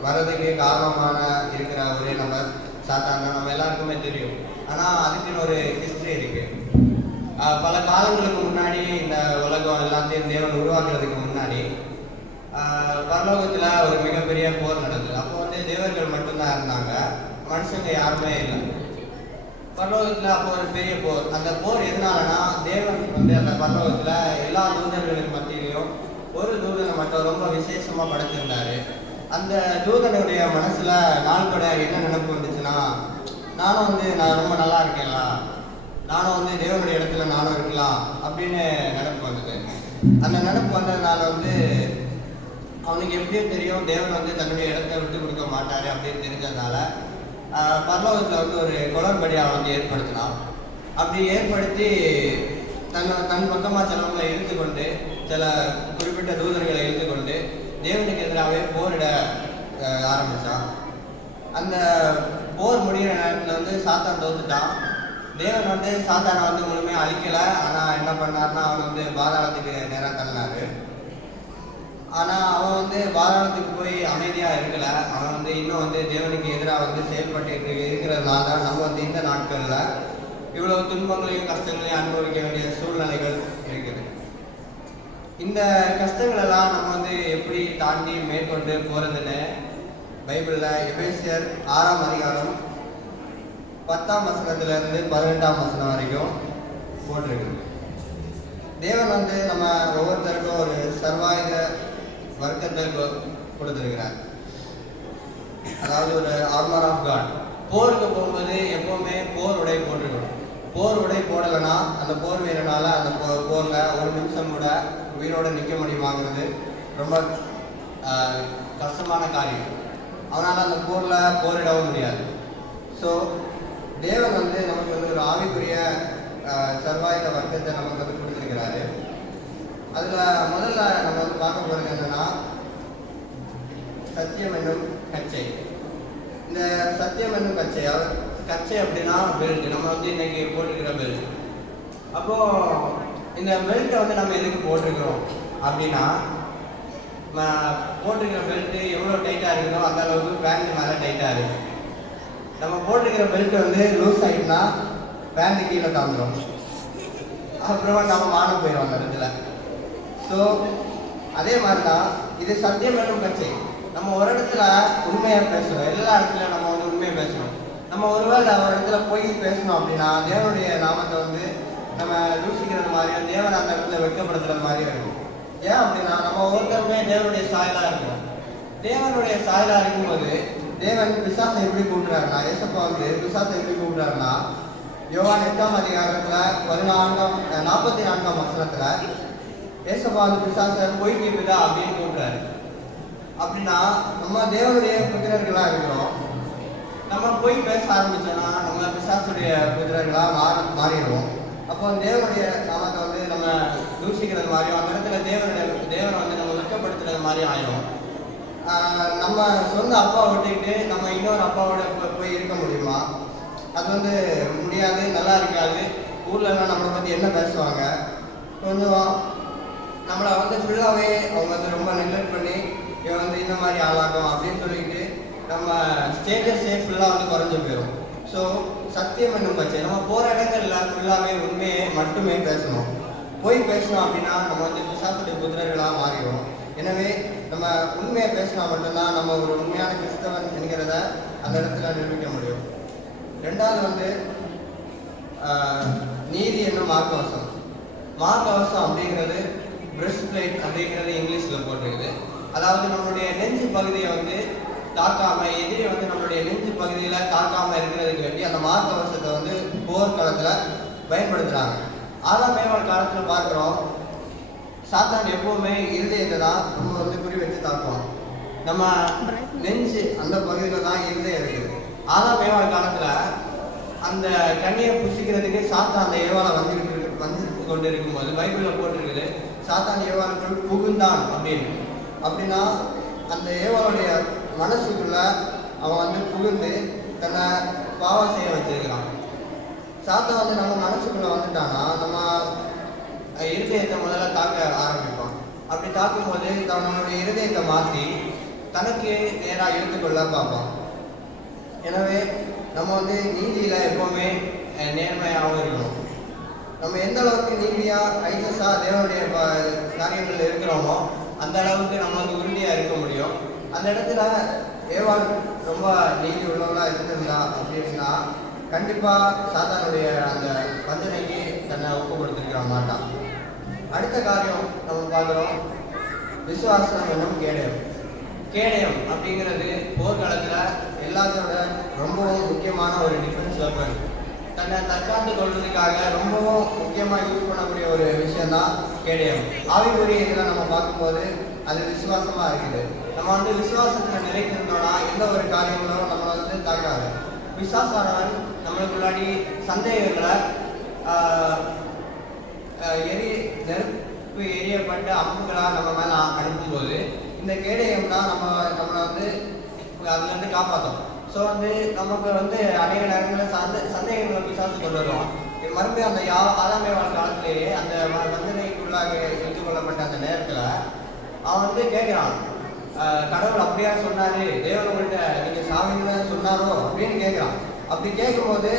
வர்றதுக்கு காரணமான இருக்கிற ஒரே நபர் சாத்தான் நம்ம எல்லாருக்குமே தெரியும். ஆனால் அதுக்குன்னு ஒரு ஹிஸ்ட்ரி இருக்குது. பல காலங்களுக்கு முன்னாடி இந்த உலகம் எல்லாத்தையும் தேவன் உருவாக்குறதுக்கு முன்னாடி பரலோகத்தில் ஒரு மிகப்பெரிய போர் நடந்தது. அப்போ வந்து தேவர்கள் மட்டும்தான் இருந்தாங்க, மனுஷங்க யாருமே இல்லை. பரலோகத்தில் அப்போ ஒரு பெரிய போர். அந்த போர் எதனாலனா தேவன் வந்து அந்த பரலோகத்தில் எல்லா தூதர்களுக்கு மத்தியிலையும் ஒரு தூதனை மட்டும் ரொம்ப விசேஷமாக படைச்சிருந்தாரு. அந்த தூதனுடைய மனசுல நாள்பட என்ன நினைப்பு வந்துச்சுன்னா, நான் ரொம்ப நல்லா இருக்கேன்ல, நானும் தேவனுடைய இடத்துல நானும் இருக்கலாம் அப்படின்னு நினைப்பு வந்தது. அந்த நினைப்பு வந்ததுனால அவனுக்கு எப்படியும் தெரியும் தேவன் தன்னுடைய இடத்த விட்டு கொடுக்க மாட்டாரு அப்படின்னு தெரிஞ்சதுனால பரலோகத்தில் ஒரு குளறுபடி அவன் ஏற்படுத்தினான். அப்படி ஏற்படுத்தி தன் பக்கமாக சிலவங்களை இழுத்து கொண்டு, சில குறிப்பிட்ட தூதர்களை இழுத்து கொண்டு தேவனுக்கு எதிராகவே போரிட ஆரம்பித்தான். அந்த போர் முடிகிற நேரத்தில் சாத்தான் தோத்துட்டான். தேவன் சாத்தானை முழுமையாக அழிக்கலை. ஆனால் என்ன பண்ணார்னா, அவன் பாதாளத்துக்கு நேராக தள்ளினார். ஆனால் அவன் பாதாளத்துக்கு போய் அமைதியாக இருக்கலை. அவன் இன்னும் தேவனுக்கு எதிராக செயல்பட்டு இருக்கிறதுனால தான் நம்ம இந்த நாட்களில் இவ்வளோ துன்பங்களையும் கஷ்டங்களையும் அனுபவிக்க வேண்டிய சூழ்நிலைகள் இருக்குது. இந்த கஷ்டங்களெல்லாம் நம்ம எப்படி தாண்டி மேற்கொண்டு போகிறதுன்னு பைபிளில் எபேசியர் 6ஆம் அதிகாரம் 10ஆம் வசனத்திலிருந்து 18ஆம் வசனம் வரைக்கும் போட்டிருக்கு. தேவன் நம்ம ஒவ்வொருத்தருக்கும் ஒரு சர்வாயுத வர்க்கத்தை கொடுத்துருக்கிறார். அதாவது ஒரு ஆர்மர் ஆஃப் காட். போருக்கு போகும்போது எப்போவுமே போர் உடை போட்டிருக்கணும். போர் உடை போடலைன்னா அந்த போர் வீரனால் அந்த போரில் ஒரு நிமிஷம் கூட உயிரோடு நிற்க முடியுமாங்கிறது ரொம்ப கஷ்டமான காரியம். அவனால் அந்த போரில் போரிடவும் முடியாது. ஸோ தேவன் நமக்கு ஒரு ஆவிக்குரிய சர்வாயுத வர்க்கத்தை நமக்கு கொடுத்துருக்கிறாரு. அதில் முதல்ல நம்ம பார்க்க போகிறது என்னன்னா, சத்தியம் என்னும் கச்சை. இந்த சத்தியம் என்னும் கச்சை அப்படின்னா பெல்ட். நம்ம இன்னைக்கு போட்டுக்கிற பெல்ட். அப்போது இந்த பெல்ட்டை நம்ம எதுக்கு போட்டிருக்கிறோம் அப்படின்னா, போட்டிருக்கிற பெல்ட்டு எவ்வளோ டைட்டாக இருக்குதோ அந்த அளவுக்கு பேண்ட் மேலே டைட்டாக இருக்குது. நம்ம போட்டிருக்கிற பெல்ட் லூஸ் ஆகிட்டுனா பேண்ட் கீழே தாந்துடும். அப்புறம் நம்ம மானம் போயிடும் அந்த இடத்துல. ஸோ அதே மாதிரி தான் இது சத்தியம் என்னும் கச்சை. நம்ம ஒரு இடத்துல உண்மையாக பேசணும். எல்லா இடத்துலையும் நம்ம உண்மையாக பேசணும். நம்ம ஒருவேளை ஒரு இடத்துல போய் பேசணும் அப்படின்னா தேவனுடைய நாமத்தை நம்ம தூஷிக்கிறது மாதிரியும் தேவன் அந்த இடத்துல வெட்கப்படுத்துறது மாதிரியும் இருக்கும். ஏன் அப்படின்னா நம்ம ஒவ்வொருத்தருமே தேவனுடைய சாயலாக இருக்கணும். தேவனுடைய சாயலாக இருக்கும்போது தேவன் பிசாசை எப்படி கூப்பிடுறாருன்னா, ஏசப்பா பிசாசை எப்படி கூப்பிடுறாருன்னா, யோவான் 8ஆம் அதிகாரத்தில் 44ஆம் வசனத்தில் ஏசப்பா பிசாசை பொய்க்கு பிதா அப்படின்னு கூப்பிடுறாரு. அப்படின்னா நம்ம தேவனுடைய புத்திரர்களாக இருக்கிறோம். நம்ம போய் பேச ஆரம்பிச்சோன்னா நம்ம பிசாசுடைய புத்திரர்களாக மாறிடுவோம். அப்போ தேவனுடைய நாமத்தை நம்ம தூஷிக்கிறது மாதிரியும் அந்த இடத்துல தேவனை நம்ம வெட்கப்படுத்துறது மாதிரியும் ஆயிடும். நம்ம சொந்த அப்பாவை விட்டுக்கிட்டு நம்ம இன்னொரு அப்பாவோட போய் இருக்க முடியுமா? அது முடியாது, நல்லா இருக்காது. ஊர்லலாம் நம்மளை பற்றி என்ன பேசுவாங்க, கொஞ்சம் நம்மளை ஃபுல்லாகவே அவங்க ரொம்ப நெக்லெக்ட் பண்ணி இவன் இந்த மாதிரி ஆளாகும் அப்படின்னு சொல்லிட்டு நம்ம ஸ்டேட்டஸே ஃபுல்லாக குறைஞ்சி போயிடும். ஸோ சத்தியம் என்னும் பட்சை நம்ம போகிற இடங்கள்ல ஃபுல்லாகவே உண்மையை மட்டுமே பேசணும். போய் பேசணும் அப்படின்னா நம்ம பிசாசுடைய குதிரைகளாக மாறிடும். எனவே நம்ம உண்மையை பேசினா மட்டும்தான் நம்ம ஒரு உண்மையான கிறிஸ்தவன் என்கிறத அந்த இடத்துல நிரூபிக்க முடியும். ரெண்டாவது நீதி என்னும் மார்க்கவசம். மார்க்கவசம் அப்படிங்கிறது பிரஸ்ட் பிளேட் அப்படிங்கிறது இங்கிலீஷில் போட்டிருக்குது. அதாவது நம்மளுடைய நெஞ்சு பகுதியை தாக்காம எதிரி நம்மளுடைய நெஞ்சு பகுதியில் தாக்காம இருக்கிறதுக்கு வேண்டி அந்த மார்க்கவசத்தை போர்க்களத்தில் பயன்படுத்துகிறாங்க. ஆதாம் ஏவாள் காலத்தில் பார்க்குறோம், சாத்தான் எப்பவுமே இருதயத்தை தான் நம்ம குறி வச்சு தாக்குவான். நம்ம நெஞ்சு அந்த பகுதியில் தான் இருதயம் இருக்குது. ஆதாம் ஏவாள் காலத்தில் அந்த கண்ணியை புசிக்கிறதுக்கு சாத்தான் அந்த ஏவாளை வந்து கொண்டு இருக்கும்போது பைபிளில் போட்டிருக்குது, சாத்தான் ஏவாளுக்குள் புகுந்தான் அப்படின்னு. அப்படின்னா அந்த ஏவாளுடைய மனசுக்குள்ள அவன் புகுந்து தன்னை பாவம் செய்ய வச்சிருக்கிறான். சாத்தான் நம்ம மனசுக்குள்ள வந்துட்டானா நம்ம இருதயத்தை முதல்ல தாக்க ஆரம்பிப்பான். அப்படி தாக்கும்போது நம்மளுடைய இருதயத்தை மாற்றி தனக்கு நேராக எடுத்துக்கொள்ள பார்ப்பான். எனவே நம்ம நீதியில் எப்போவுமே நேர்மையாகவும் இருக்கணும். நம்ம எந்த அளவுக்கு நீதியாக ரைட்டஸாக தேவனுடைய காரியங்களில் இருக்கிறோமோ அந்த அளவுக்கு நம்ம உறுதியாக இருக்க முடியும். அந்த இடத்துல ஏவாள் ரொம்ப நீதி உள்ளவர்களாக இருந்திருந்தா அப்படின்னா கண்டிப்பாக சாத்தானுடைய அந்த வஞ்சனைக்கு தன்னை ஒப்பு கொடுத்துருக்க மாட்டான். அடுத்த காரியம் நம்ம பார்க்குறோம், விசுவாசம் என்னும் கேடயம். கேடயம் அப்படிங்கிறது போர்க்காலத்தில் எல்லாத்தோட ரொம்பவும் முக்கியமான ஒரு டிஃபென்ஸ் வெப்பன். தன்னை தற்காத்து கொள்வதற்காக ரொம்பவும் முக்கியமாக யூஸ் பண்ணக்கூடிய ஒரு விஷயம்தான் கேடயம். ஆவிக்குரிய இதில் நம்ம பார்க்கும்போது அது விசுவாசமாக இருக்குது. நம்ம வந்து விசுவாசத்தில் நிலைத்திருந்தோம்னா எந்த ஒரு காரியங்களும் நம்மளை வந்து தாக்காது. விசுவாசமானவன் நம்மளுக்கு முன்னாடி சந்தேகங்களை நெருப்பு எரியப்பட்ட அம்புகளாக நம்ம மேலே அனுப்பும்போது இந்த கேடயம் தான் நம்மளை வந்து அதுலேருந்து காப்பாற்றும். ஸோ வந்து நமக்கு வந்து அநேக நேரங்களில் சந்தேகங்கள் விசுவாசம் கொண்டு வருவோம். மறுபடியும் அந்த ஆதாமே காலத்திலேயே அந்த வஞ்சனைக்குள்ளாக எடுத்துக்கொள்ளப்பட்ட அந்த நேரத்தில் அவன் வந்து கேட்குறான், கடவுள் அப்படியா சொன்னாரு, தேவன் உங்கள்கிட்ட நீங்கள் சாவின்னு சொன்னாரோ அப்படின்னு கேட்குறான். அப்படி கேட்கும்போது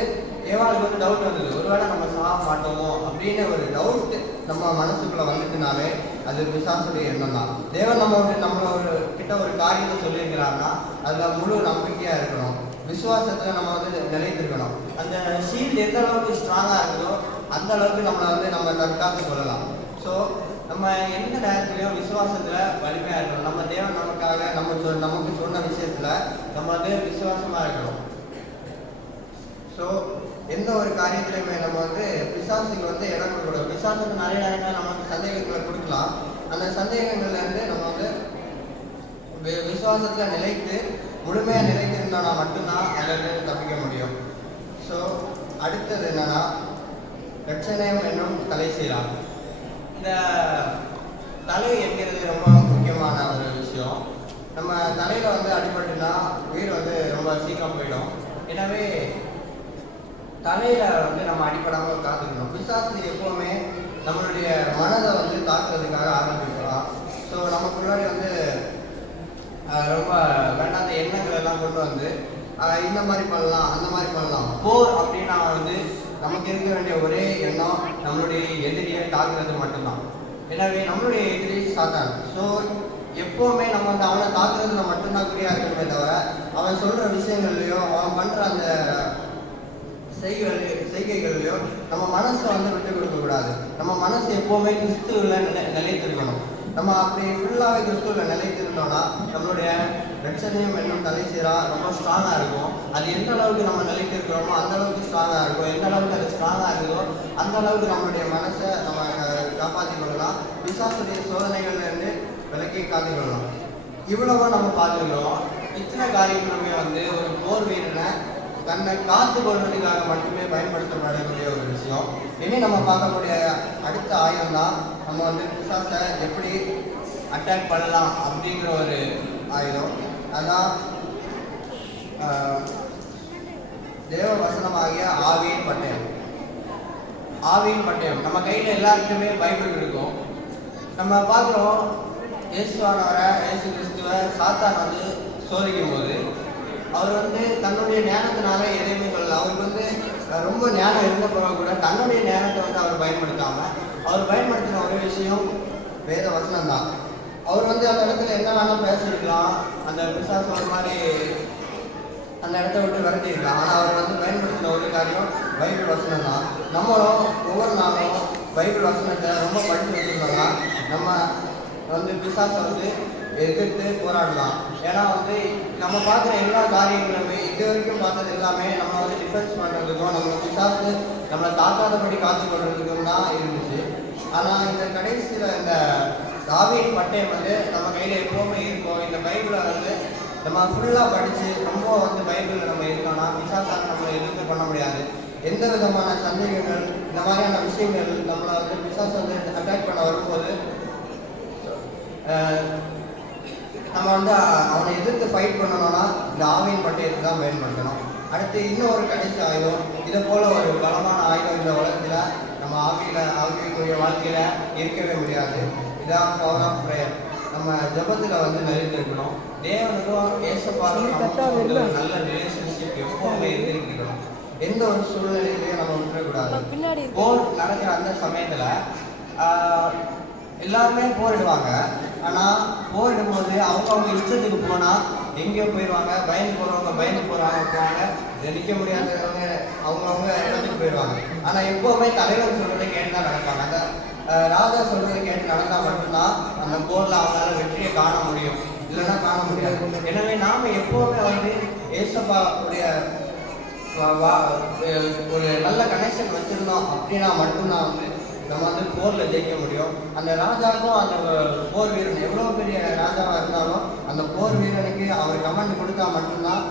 ஏவாளுக்கு வந்து டவுட் வந்தது, ஒருவேளை நம்ம சாக மாட்டோமோ அப்படின்னு ஒரு டவுட் நம்ம மனசுக்குள்ளே வந்துட்டுனாலே அது விசுவாசத்துடைய எண்ணம் தான். தேவன் நம்மளை ஒரு கிட்ட ஒரு காரியத்தை சொல்லியிருக்கிறாருன்னா அதில் முழு நம்பிக்கையாக இருக்கணும். விசுவாசத்தில் நம்ம வந்து நிலைத்திருக்கணும். அந்த ஷீல்டு எந்த அளவுக்கு ஸ்ட்ராங்காக இருக்குதோ அந்த அளவுக்கு நம்மளை வந்து நம்ம தற்காத்து கொள்ளலாம். ஸோ நம்ம எந்த நேரத்துலையும் விசுவாசத்தில் வலிமையாக இருக்கணும். நம்ம தேவன் நமக்காக நமக்கு சொன்ன விஷயத்தில் நம்ம வந்து விசுவாசமாக இருக்கணும். ஸோ எந்த ஒரு காரியத்திலையுமே நம்ம வந்து விசுவாசிக்கு வந்து இடம் கொடுக்கணும். விசுவாசத்துக்கு நிறைய நேரங்கள் நமக்கு சந்தேகங்களை கொடுக்கலாம். அந்த சந்தேகங்கள்லேருந்து நம்ம வந்து விசுவாசத்தில் நிலைத்து முழுமையாக நிலைத்திருந்தோம்னா மட்டும்தான் அதிலிருந்து தப்பிக்க முடியும். ஸோ அடுத்தது என்னன்னா ரட்சணயம் என்னும் தலை சீராம். இந்த தலை என்கிறது ரொம்ப முக்கியமான ஒரு விஷயம். நம்ம தலையில் வந்து அடிபட்டுனா உயிர் வந்து ரொம்ப சீக்கிரம் போயிடும். எனவே தலையில் வந்து நம்ம அடிப்படாமல் காத்துக்கணும். பிசாசு எப்போவுமே நம்மளுடைய மனதை வந்து தாக்குறதுக்காக ஆரம்பிக்கலாம். ஸோ நமக்கு முன்னாடி வந்து ரொம்ப வேண்டாத எண்ணங்கள் எல்லாம் கொண்டு வந்து இந்த மாதிரி பண்ணலாம் அந்த மாதிரி பண்ணலாம். போர் அப்படின்னா வந்து நமக்கு இருக்க வேண்டிய ஒரே எண்ணம் நம்மளுடைய எதிரியை தாக்குறது மட்டும்தான். எனவே நம்மளுடைய எதிரி சாத்தான். ஸோ எப்போவுமே நம்ம வந்து அவனை தாக்குறதுல மட்டும்தான் இருக்கணுமே தவிர அவன் சொல்கிற விஷயங்கள்லையோ அவன் பண்ணுற அந்த செய்கைகள்லையோ நம்ம மனசை வந்து விட்டு கொடுக்கக்கூடாது. நம்ம மனசு எப்போவுமே கிறிஸ்துவில் நிலைத்திருக்கணும். நம்ம அப்படி ஃபுல்லாகவே கிறிஸ்துவில் நிலைத்திருந்தோம்னா நம்மளுடைய ரட்சணயம் என்னும் தலை சீராக ரொம்ப ஸ்ட்ராங்காக இருக்கும். அது எந்த அளவுக்கு நம்ம நிலைத்திருக்கிறோமோ அந்த அளவுக்கு ஸ்ட்ராங்காக இருக்கும். எந்த அளவுக்கு அது ஸ்ட்ராங்காக இருக்குதோ அந்த அளவுக்கு நம்மளுடைய மனசை நம்ம காப்பாற்றிக் கொள்ளலாம். விசுவாசுடைய சோதனைகள்லேருந்து விலக்கி காத்துக்கொள்ளலாம். இவ்வளவோ நம்ம பார்த்துக்கிறோம். இத்தனை காரியங்களுமே வந்து ஒரு போர் வீரனை தன்னை காத்து கொள்வதற்காக மட்டுமே பயன்படுத்தப்படக்கூடிய ஒரு விஷயம். இனி நம்ம பார்க்கக்கூடிய அடுத்த ஆயுதம் தான் நம்ம வந்து பிசாசை எப்படி அட்டாக் பண்ணலாம் அப்படிங்கிற ஒரு ஆயுதம். அதான் தேவ வசனமாகிய ஆவியின் பட்டயம். ஆவியின் பட்டயம் நம்ம கையில் எல்லாருக்குமே பைபிள் இருக்கும். நம்ம பார்க்குறோம் இயேசுவானவரை இயேசு கிறிஸ்துவை சாத்தான் வந்து சோதிக்கும் போது அவர் வந்து தன்னுடைய ஞானத்தினால எதையுமே சொல்லலை. அவருக்கு வந்து ரொம்ப ஞானம் இருந்த பிறகு கூட தன்னுடைய ஞானத்தை வந்து அவர் பயன்படுத்தாமல் அவர் பயன்படுத்தின ஒரு விஷயம் வேத வசனம் தான். அவர் வந்து அந்த இடத்துல என்ன வேணால் பேசியிருக்கலாம், அந்த பிசாசு ஒரு மாதிரி அந்த இடத்த விட்டு விரட்டியிருக்கலாம். ஆனால் அவர் வந்து பயன்படுத்தின ஒரு காரியம் பைபிள் வசனம் தான். நம்மளும் ஒவ்வொரு நாளும் பைபிள் வசனத்தை ரொம்ப படித்து வச்சுருந்தோம்னா நம்ம வந்து பிசாசை வந்து எதிர்த்து போராடலாம். ஏன்னா வந்து நம்ம பார்க்குற எல்லா காரியங்களுமே இது வரைக்கும் பார்த்தது எல்லாமே நம்ம வந்து டிஃபென்ஸ் பண்ணுறதுக்கும் நம்ம பிசாசு நம்மளை தாக்காதபடி காத்து கொள்றதுக்கும் தான் இருந்துச்சு. ஆனால் இந்த கடைசியில் இந்த ஆவியின் பட்டயம் வந்து நம்ம கையில் எப்போவுமே இருக்கும். இந்த பைபிளை வந்து நம்ம ஃபுல்லாக படித்து ரொம்ப வந்து பைபிளில் நம்ம இருக்கோம்னா பிசாசாக நம்மளை எதிர்த்து பண்ண முடியாது. எந்த விதமான சந்தேகங்கள் இந்த மாதிரியான விஷயங்கள் நம்மளை வந்து பிசாசு வந்து அட்டாக் பண்ண வரும்போது நம்ம வந்து அவனை எதிர்த்து ஃபைட் பண்ணணும்னா இந்த ஆவியின் பட்டயத்தை தான் பயன்படுத்தணும். அடுத்து இன்னொரு கடைசி ஆயுதம், இதை போல் ஒரு பலமான ஆயுதம் இந்த உலகத்தில் நம்ம ஆவிக்குரிய வாழ்க்கையில் இருக்கவே முடியாது. இதான் பவர் ஆஃப் ப்ரேயர். நம்ம ஜபத்தில் வந்து நிலைத்திருக்கணும். தேவனுக்கும் ஏசப்பாருக்கும் நல்ல ரிலேஷன்ஷிப் எப்போவுமே இருந்திருக்கணும். எந்த ஒரு சூழ்நிலையிலையும் நம்ம விட்டுறக்கூடாது. போர் நடக்கிற அந்த சமயத்தில் எல்லாருமே போரிடுவாங்க. ஆனால் போரிடும்போது அவங்க இஷ்டத்துக்கு போனால் எங்கேயோ போயிடுவாங்க. பயந்து போகிறவங்க நிற்க முடியாதவங்க அவங்கவுங்க இடத்துக்கு போயிடுவாங்க. ஆனால் எப்போவுமே தலைவர் சொல்கிறத கேட்டு தான் நடப்பாங்க. அந்த ராஜா சொல்கிறத கேட்டு நடந்தால் மட்டும்தான் அந்த போரில் அவங்களால வெற்றியை காண முடியும். இல்லைன்னா காண முடியாது. எனவே நாம எப்போவுமே வந்து ஏசப்பா உடைய ஒரு நல்ல கனெக்ஷன் வச்சிருந்தோம் அப்படின்னா மட்டும்தான் வந்து நம்ம வந்து போரில் ஜெயிக்க முடியும். அந்த ராஜாவுக்கும் அந்த போர் வீரன் எவ்வளோ பெரிய ராஜாவாக இருந்தாலும் அந்த போர் வீரனுக்கு அவர் கமாண்ட் கொடுத்தா மட்டும்தான்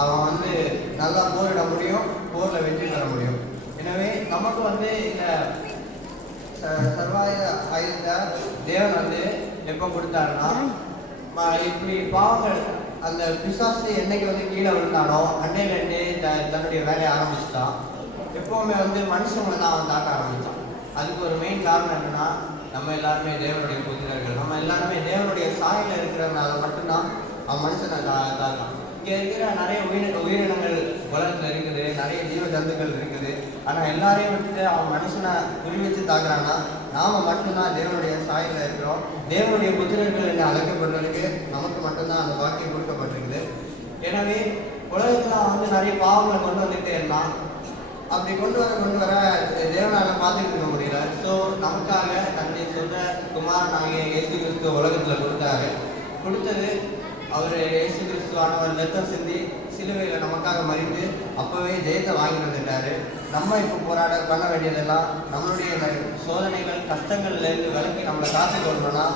அவன் வந்து நல்லா போரிட முடியும், போரில் வெற்றி பெற முடியும். எனவே நமக்கு வந்து இந்த சர்வாயுத ஆயுத தேவன் வந்து எப்போ கொடுத்தாருன்னா இப்படி பாவங்கள் அந்த பிசாசு என்னைக்கு வந்து கீழே விழுந்தானோ அன்னையிலேருந்தே தன்னுடைய வேலையை ஆரம்பிச்சுட்டான். எப்போவுமே வந்து மனுஷங்களை தான் அவன் தாக்க ஆரம்பித்தான். அதுக்கு ஒரு மெயின் காரணம் என்னன்னா, நம்ம எல்லாருமே தேவனுடைய புத்திரர்கள், நம்ம எல்லாருமே தேவனுடைய சாயலில் இருக்கிறதுனால மட்டும்தான் அவன் மனுஷனை தாக்கலாம். இங்கே இருக்கிற நிறைய உயிரினங்கள் உலகத்தில் இருக்குது, நிறைய ஜீவ ஜந்துக்கள் இருக்குது. ஆனால் எல்லாரையும் விட்டுட்டு அவன் மனுஷனை குறி வச்சு தாக்குறான்னா நாம் மட்டும்தான் தேவனுடைய சாயலில் இருக்கிறோம். தேவனுடைய புத்திரர்கள் என்று அழைக்கப்படுறதுக்கு நமக்கு மட்டும்தான் அந்த வாக்கியம் கொடுக்கப்பட்டிருக்குது. எனவே உலகத்தில் அவன் வந்து நிறைய பாவங்களை கொண்டு வந்துகிட்டே இருந்தான். அப்படி கொண்டு வர தேவனால் பார்த்துட்டு இருக்க முடியல. ஸோ நமக்காக தன்னை சொல்ற குமாரனாகிய இயேசு கிறிஸ்து உலகத்தில் கொடுத்தது அவர் இயேசு கிறிஸ்துவானவர் ரத்தம் சிந்தி சிலுவையில் நமக்காக மறித்து அப்போவே ஜெயத்தை வாங்கி வந்துட்டாரு. நம்ம இப்போ பண்ண வேண்டியதெல்லாம் நம்மளுடைய சோதனைகள் கஷ்டங்கள்லேருந்து விலக்கி நம்மளை காத்து கொள்ளணும்னா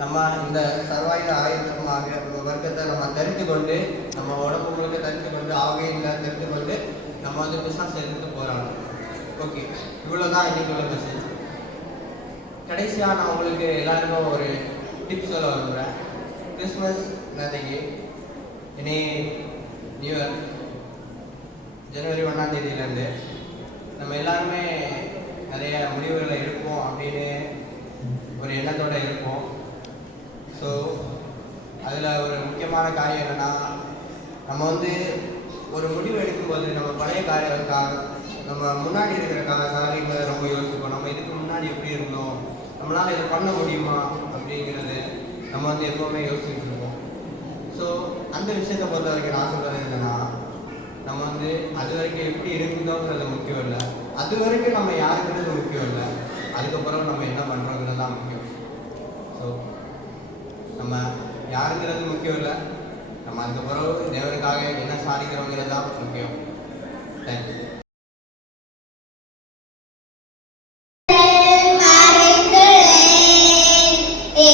நம்ம இந்த சர்வாயுத ஆயுதமாக வர்க்கத்தை நம்ம தெரிந்து கொண்டு, நம்ம உடம்பு முழுக்க தெரிந்து கொண்டு, ஆகையில் தெரிந்து கொண்டு நம்ம வந்து பிசாசை எதிர்த்து போராடணும். ஓகே, இவ்வளோதான் இன்னைக்கு உள்ள மெசேஜ். கடைசியாக நான் உங்களுக்கு எல்லாருக்கும் ஒரு டிப்ஸ் சொல்ல விரும்புகிறேன். கிறிஸ்மஸ் நேற்றுக்கு இனி நியூ இயர் ஜனவரி 1ஆம் தேதியிலேருந்து நம்ம எல்லாருமே நிறைய முடிவுகளை எடுப்போம் அப்படின்னு ஒரு எண்ணத்தோடு இருப்போம். ஸோ அதில் ஒரு முக்கியமான காரியம் என்னென்னா, நம்ம வந்து ஒரு முடிவு எடுக்கும்போது நம்ம பழைய காரியங்களுக்காக நம்ம முன்னாடி இருக்கிற காரியங்களை ரொம்ப யோசிப்போம். நம்ம இதுக்கு முன்னாடி எப்படி இருந்தோம், நம்மளால் இதை பண்ண முடியுமா அப்படிங்கிறது நம்ம வந்து எப்போவுமே யோசிச்சுட்டு இருக்கோம். ஸோ அந்த விஷயத்தை பொறுத்த வரைக்கும் நான் சொல்கிறது என்னென்னா, நம்ம வந்து அது வரைக்கும் எப்படி இருந்தோங்கிறது முக்கியம் இல்லை, அது வரைக்கும் நம்ம யாருங்கிறது முக்கியம் இல்லை, அதுக்கப்புறம் நம்ம என்ன பண்ணுறோங்கிறது தான் முக்கியம். ஸோ நம்ம யாருங்கிறது முக்கியம் இல்லை, நம்ம அதுக்கப்புறம் தேவனுக்காக என்ன சாதிக்கிறோங்கிறது தான் முக்கியம். தேங்க்யூ.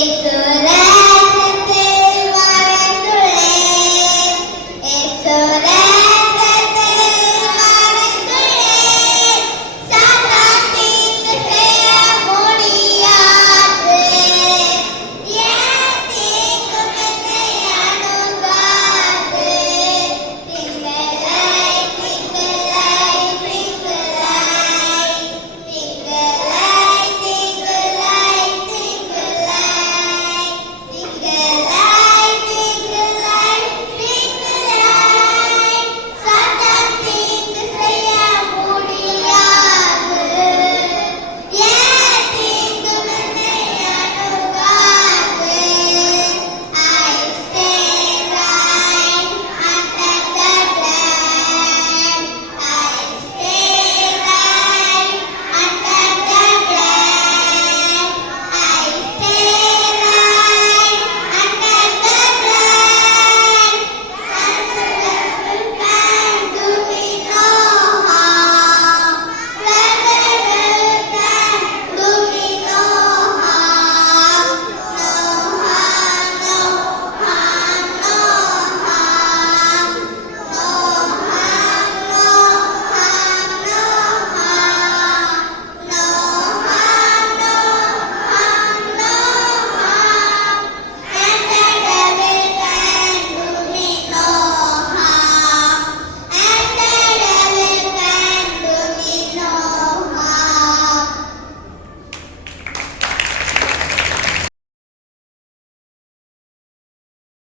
மறைந்துள்ளேன்